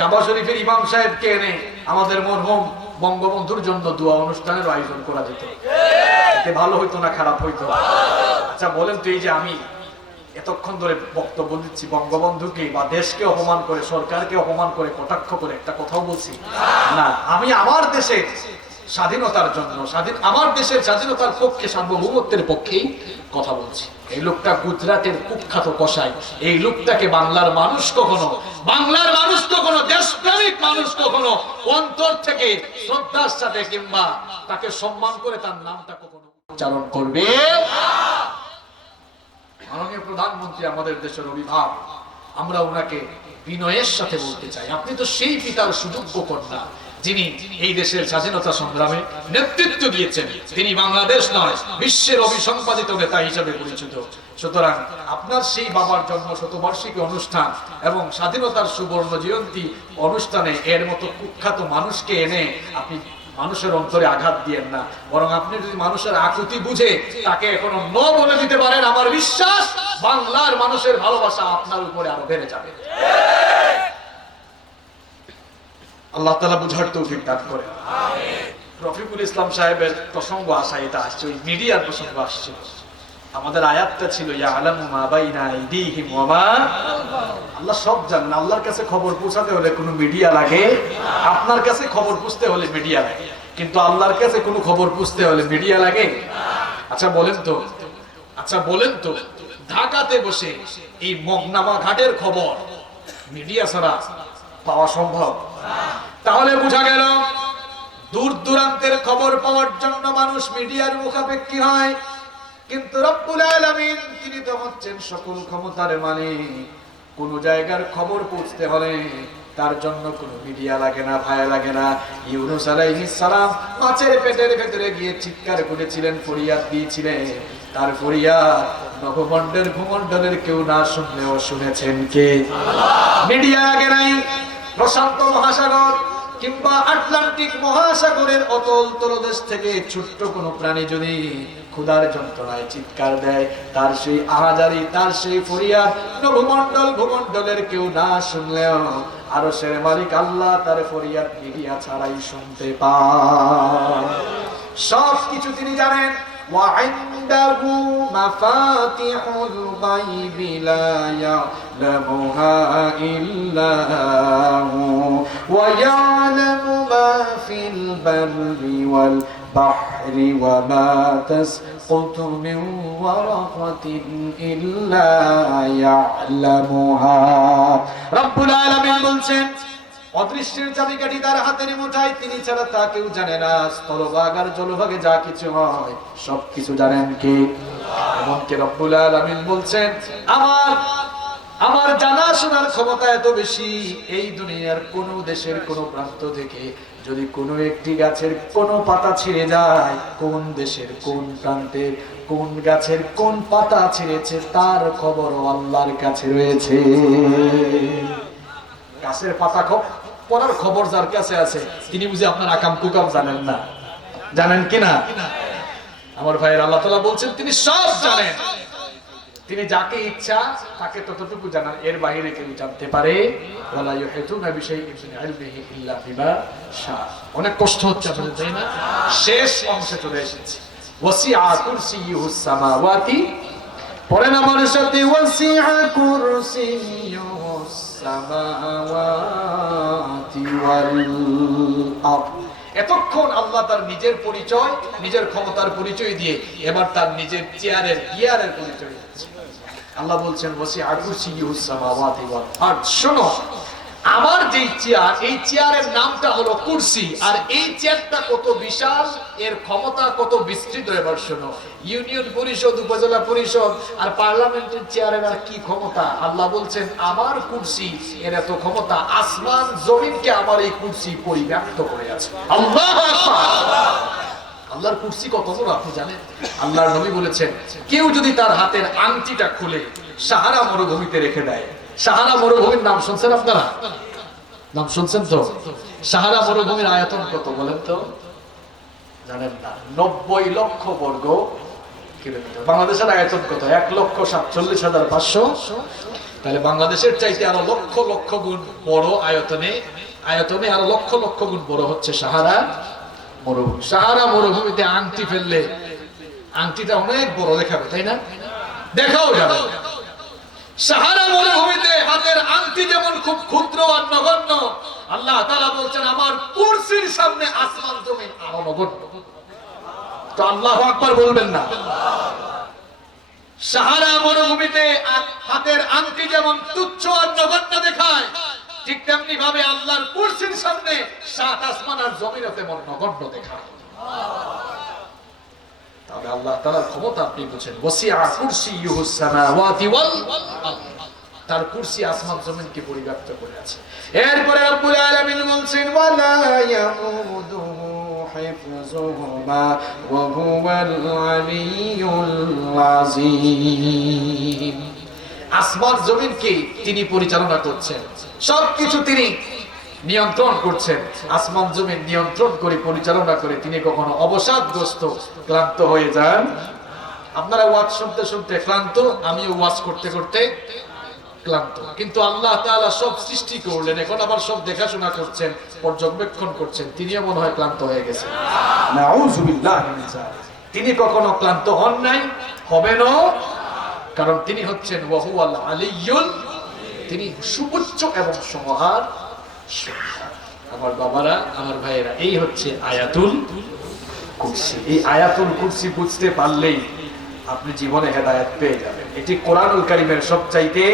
কাবা শরীফের ইমাম সাহেবকে এনে আমাদের মরহুম বঙ্গবন্ধুর জন্য দোয়া অনুষ্ঠানের আয়োজন করা যেত। এতে ভালো হইতো না খারাপ হইতো? আচ্ছা বলেন তো, এই যে আমি এতক্ষণ ধরে বক্তব্য দিচ্ছি, বঙ্গবন্ধুকে বা দেশকে অপমান করে, সরকারকে অপমান করে, কটাক্ষ করে একটা কথাও বলছি না। আমি আমার দেশের স্বাধীনতার জন্য, আমার দেশের স্বাধীনতার পক্ষে, সার্বভৌমত্বের পক্ষেই কথা বলছি। এই লোকটা গুজরাটের কুখ্যাত কসাই। এই লোকটাকে বাংলার মানুষ কখনো দেশপ্রেমিক মানুষ কখনো অন্তর থেকে শ্রদ্ধার সাথে কিংবা তাকে সম্মান করে তার নামটা কখনো উচ্চারণ করবে। মাননীয় প্রধানমন্ত্রী আমাদের দেশের অভিভাবক, আমরা ওনাকে বিনয়ের সাথে বলতে চাই, আপনি তো সেই পিতার সুযোগ্য কন্যা যিনি এই দেশের স্বাধীনতা সংগ্রামে নেতৃত্ব দিয়েছেন। তিনি বাংলাদেশ নয়, বিশ্বের অবিসংবাদিত নেতা হিসেবে পরিচিত। সুতরাং আপনার সেই বাবার জন্ম শতবার্ষিকী অনুষ্ঠান এবং স্বাধীনতার সুবর্ণ জয়ন্তী অনুষ্ঠানে এর মতো কুখ্যাত মানুষকে এনে আপনি মানুষের অন্তরে আঘাত দিয়েন না, বরং আপনি যদি মানুষের আকুতি বুঝে তাকে এখনো ন বলে দিতে পারেন, আমার বিশ্বাস বাংলার মানুষের ভালোবাসা আপনার উপরে আরো বেড়ে যাবে। আল্লাহ তাআলা বুঝার তৌফিক দান করেন। রফিকুল ইসলাম সাহেবের প্রসঙ্গ আসা, এটা আসছে ওই মিডিয়ার প্রসঙ্গ আসছে। আমাদের আয়াতটা ছিল ইয়ালামু মা বাইনা আইদিহিম ওয়া মা, আল্লাহ সব জানেন। আল্লাহর কাছে খবর পৌঁছাতে হলে কোনো মিডিয়া লাগে? আপনার কাছে খবর পৌঁছতে হলে মিডিয়া লাগে, কিন্তু আল্লাহর কাছে কোনো খবর পৌঁছতে হলে মিডিয়া লাগে? আচ্ছা বলেন তো ঢাকাতে বসে এই মগনামা ঘাটের খবর মিডিয়া ছাড়া পাওয়া সম্ভব? তাহলে বোঝা গেল দূর দূরান্তের খবর পাওয়ার জন্য মানুষ মিডিয়ার মুখাপেক্ষী হয়, কিন্তু রব্বুল আলামিন তিনি তো হচ্ছেন সকল ক্ষমতার মালিক। কোন জায়গার খবর পৌঁছতে হলে তার জন্য কোনো মিডিয়া লাগে না, ভায়া লাগে না। ইউনূস আলাইহিস সালাম মাছের পেটের ভেতরে গিয়ে চিৎকার করেছিলেন, ফরিয়াদ দিয়েছিলেন। তার ফরিয়াদ নভমণ্ডলের ভূমণ্ডলের কেউ না শুনলেও শুনেছেন কে? মিডিয়া লাগে নাই। প্রশান্ত মহাসাগর কিংবা আটলান্টিক মহাসাগরের অতল তলদেশ থেকে ছোট্ট কোনো প্রাণী যদি ক্ষুধার যন্ত্রণায় চিৎকার দেয়, তার সেই আহাজারি, তার সেই ফরিয়াদ ভূমণ্ডলের কেউ না শুনলেও আরশের মালিক আল্লাহ তার ফরিয়াদ মিডিয়া ছাড়াই শুনতে পান। সব কিছু তিনি জানেন। وعنده مفاتح الغيب لا يعلمها إلا هو ويعلم ما في البر والبحر وما تسقط من ورقة إلا يعلمها رب العالمين বলছেন অদৃশ্যের চাবিকাঠি তার হাতের মুঠায়, তিনি ছাড়া তা কেউ জানে না। স্থলভাগ আর জলভাগে যা কিছু হয় সবকিছু জানেন কে? এমনকি রব্বুল আলামিন বলছেন আমার জানা শোনার ক্ষমতা এত বেশি, এই দুনিয়ার কোন দেশের কোন প্রান্ত থেকে যদি কোনো একটি গাছের কোন পাতা ছিঁড়ে যায়, কোন দেশের কোন প্রান্তের কোন গাছের কোন পাতা ছিঁড়েছে তার খবরও আল্লাহর কাছে রয়েছে। গাছের পাতা পড়ার খবর যার কাছে আছে, তিনি বুঝি আপনার আকাম কুকাম জানেন না? জানেন কিনা আমার ভাইয়ের? আল্লাহ তাআলা বলছেন তিনি সব জানেন। তিনি যাকে ইচ্ছা তাকে ততটুকু জানান, এর বাইরে কেউ জানতে পারে। ওয়ালা ইউহিতুনা বিশাইইন মিন ইলমিহি ইল্লা বিমা শাআ। অনেক কষ্ট হচ্ছে আপনাদের, তাই না? শেষ অংশে চলে এসেছি। ওয়াসিআ কুরসিয়ুস সামাওয়াতি, পড়েন আমার সাথে, ওয়াসিআ কুরসিয়ুস সামাওয়াতি ওয়াল আরদ। এতক্ষণ আল্লাহ তার নিজের পরিচয়, নিজের ক্ষমতার পরিচয় দিয়ে এবার তার নিজের চেয়ারের গিয়ারের পরিচয় দিচ্ছে। আল্লাহ বলছেন ওয়াসিআ কুরসিয়ুস সামাওয়াতি ওয়াল আরদ। শোনো, আমার যেই চেয়ার, এই চেয়ারের নামটা হলো কুরসি, আর এই চেয়ারটা কত বিশাল, এর ক্ষমতা কত বিস্তৃত। এবার শোনো, ইউনিয়ন পরিষদ, উপজেলা পরিষদ আর পার্লামেন্টের চেয়ারের আর কি ক্ষমতা? আল্লাহ বলছেন আমার কুরসি এর এত ক্ষমতা, আসমান জমিনকে আমার এই কুরসি পরিব্যাপ্ত করে আছে। আল্লাহু আকবার। আল্লাহর কুরসি কত বড় আপনি জানেন? আল্লাহর নবী বলেছেন কেউ যদি তার হাতের আংটিটা খুলে সাহারা মরুভূমিতে রেখে দেয়। সাহারা মরুভূমির নাম শুনছেন আপনারা? নাম শুনছেন তো? সাহারা মরুভূমির আয়তন কত বলেন তো? জানেন না? 90 লক্ষ বর্গ কিলোমিটার। বাংলাদেশের আয়তন কত? 1,47,500। তাহলে বাংলাদেশের চাইতে আরো লক্ষ লক্ষ গুণ বড় আয়তনে আরো লক্ষ লক্ষ গুণ বড় হচ্ছে সাহারা মরুভূমি। সাহারা মরুভূমিতে আংটি ফেললে আংটিটা অনেক বড় দেখাবে, তাই না? দেখাও যাবে। সাহারা মরুভূমিতে হাতের আংটি যেমন খুব ক্ষুদ্র আর নগণ্য, আল্লাহ তাআলা বলছেন আমার কুরসির সামনে আসমান জমিন আরো নগণ্য। তো আল্লাহু আকবার বলবেন না? সাহারা মরুভূমিতে হাতের আংটি যেমন তুচ্ছ আর নগণ্য দেখায়, ঠিক তেমনি ভাবে আল্লাহর কুরসির সামনে সাত আসমান আর জমিন তেমন নগণ্য দেখায়। তাহলে আল্লাহ তাআলার ক্ষমতা আপনি বুঝেন। ওয়াসিআ কুরসিয়ুহুস সামাওয়াতি ওয়াল আরদ, তার কুরসি আসমান জমিনকে পরিব্যাপ্ত করে আছে। এরপরে রব্বুল আলামিন বলছেন ওয়ালা ইয়াউদুহু হিফযুহুমা ওয়া হুয়াল আলিয়্যুল আযীম। আসমান জমিনকে তিনি পরিচালনা করছেন, সবকিছু তিনি নিয়ন্ত্রণ করছেন, আসমান জমিন নিয়ন্ত্রণ করে পরিচালনা করে, তিনি কখনো অবসাদগ্রস্ত ক্লান্ত হয়ে যান। আপনারা ওয়াজ শুনতে শুনতে ক্লান্ত, আমিও ওয়াজ করতে করতে ক্লান্ত, কিন্তু আল্লাহ তাআলা সব সৃষ্টি করলেন, এখন আবার সব দেখাশোনা করছেন, পর্যবেক্ষণ করছেন, তিনিও মনে হয় ক্লান্ত হয়ে গেছেন। নাউযুবিল্লাহি মিন যালিক। তিনি কখনো ক্লান্ত হন নাই, হবেনও, কারণ তিনি হচ্ছেন ওয়াহুয়াল আলিয়্যুল, তিনি সুউচ্চ এবং সমহার। আমার বাবারা, আমার ভাইয়েরা, এই হচ্ছে আয়াতুল কুরসি। এই আয়াতুল কুরসি বুঝতে পারলেই আপনি জীবনে হেদায়েত পেয়ে যাবেন। এটি কোরআনুল কারীমের সবচাইতে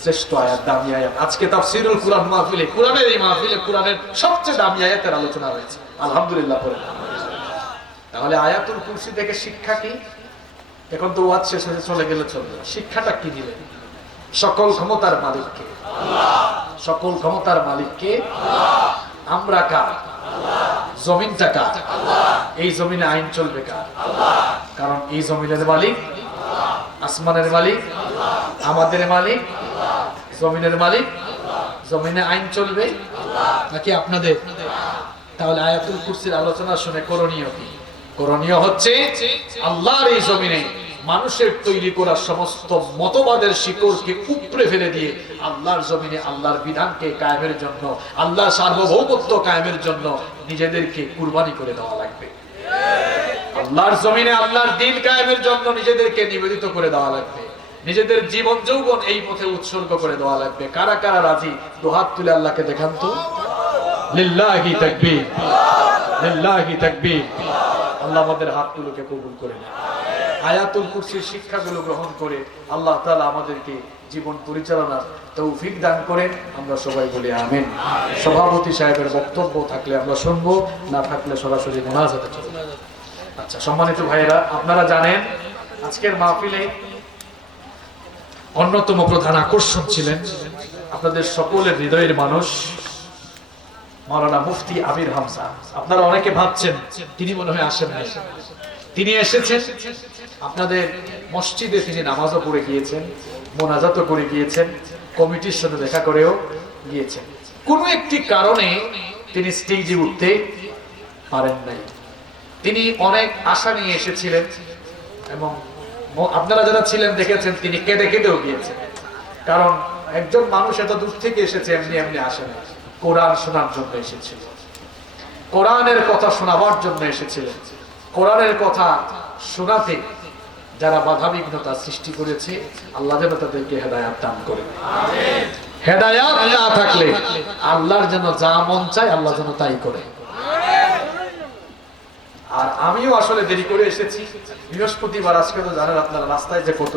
শ্রেষ্ঠ আয়াত, দামি আয়াত। আজকে তাফসীরুল কুরআন মাহফিলে, কোরআনের এই মাহফিলে কোরআনের সবচেয়ে দামি আয়াতের আলোচনা হয়েছে, আলহামদুলিল্লাহ পড়ে। তাহলে আয়াতুল কুরসি থেকে শিক্ষা কি? এখন তো ওয়াজ শেষ হয়ে চলে গেলে চলবে, শিক্ষাটা কি দিলেন? সকল ক্ষমতার মালিককে, সকল ক্ষমতার মালিককে। আমরা কার? জমিনটা কার? এই জমিনে আইন চলবে কার? কারণ এই জমিনের মালিক, আসমানের মালিক, আমাদের মালিক, জমিনের মালিক। জমিনে আইন চলবে নাকি আপনাদের? তাহলে আয়াতুল কুরসির আলোচনা শুনে করণীয় কি? করণীয় হচ্ছে আল্লাহর এই জমিনে মানুষের তৈরি করা সমস্ত মতবাদের শিকড়কে উপড়ে ফেলে দিয়ে আল্লাহর জমিনে আল্লাহর বিধানকে কায়েমের জন্য, আল্লাহর সার্বভৌমত্ব কায়েমের জন্য নিজেদেরকে কুরবানি করে দেওয়া লাগবে। আল্লাহর জমিনে আল্লাহর দ্বীন কায়েমের জন্য নিজেদেরকে নিবেদিত করে দেওয়া লাগবে। নিজেদের জীবন যৌবন এই পথে উৎসর্গ করে দেওয়া লাগবে। কারা কারা রাজি? দুহাত তুলে আল্লাহকে দেখান তো। লিল্লাহি তাকবীর, লিল্লাহি তাকবীর। আল্লাহ আমাদের হাতগুলোকে কবুল করে নেন। আয়াতুল কুরসির শিক্ষাগুলো গ্রহণ করে আল্লাহ তাআলা আমাদেরকে জীবন পরিচালনার তৌফিক দান করেন। আমরা সবাই বলি আমিন। সভাপতি সাহেবের বক্তব্য থাকলে আমরা শুনবো, না থাকলে সরাসরি মুনাজাতে চলে যাব। আচ্ছা, সম্মানিত ভাইয়েরা, আপনারা জানেন আজকের মাহফিলে অন্যতম প্রধান আকর্ষণ ছিলেন আপনাদের সকলের হৃদয়ের মানুষ মাওলানা মুফতি আমির হামজা। আপনারা অনেকে ভাবছেন তিনি মনে হয় আসেন না, তিনি এসেছেন। আপনাদের মসজিদে তিনি নামাজও পড়ে গিয়েছেন, মোনাজাতও করে গিয়েছেন, কমিটির সাথে দেখা করেও গিয়েছেন। কোনো একটি কারণে তিনি স্টেজে উঠতে পারেন নাই। তিনি অনেক আশা নিয়ে এসেছিলেন এবং আপনারা যারা ছিলেন দেখেছেন তিনি কেঁদে কেঁদেও গিয়েছেন। কারণ একজন মানুষ এত দূর থেকে এসেছে, এমনি এমনি আসে না, কোরআন শোনার জন্য এসেছিল, কোরআনের কথা শোনাবার জন্য এসেছিলেন। কোরআনের কথা শোনাতে যারা বাধাবিঘ্নতা সৃষ্টি করেছে, আল্লাহ যেন তাদেরকে হেদায়াত দান করে। হেদায়াত না থাকলে আল্লাহর যেন যা মন চায় আল্লাহ যেন তাই করে। আর আমিও আসলে দেরি করে এসেছি, বৃহস্পতিবার। আজকে তো জানেন আপনারা রাস্তায় যে কত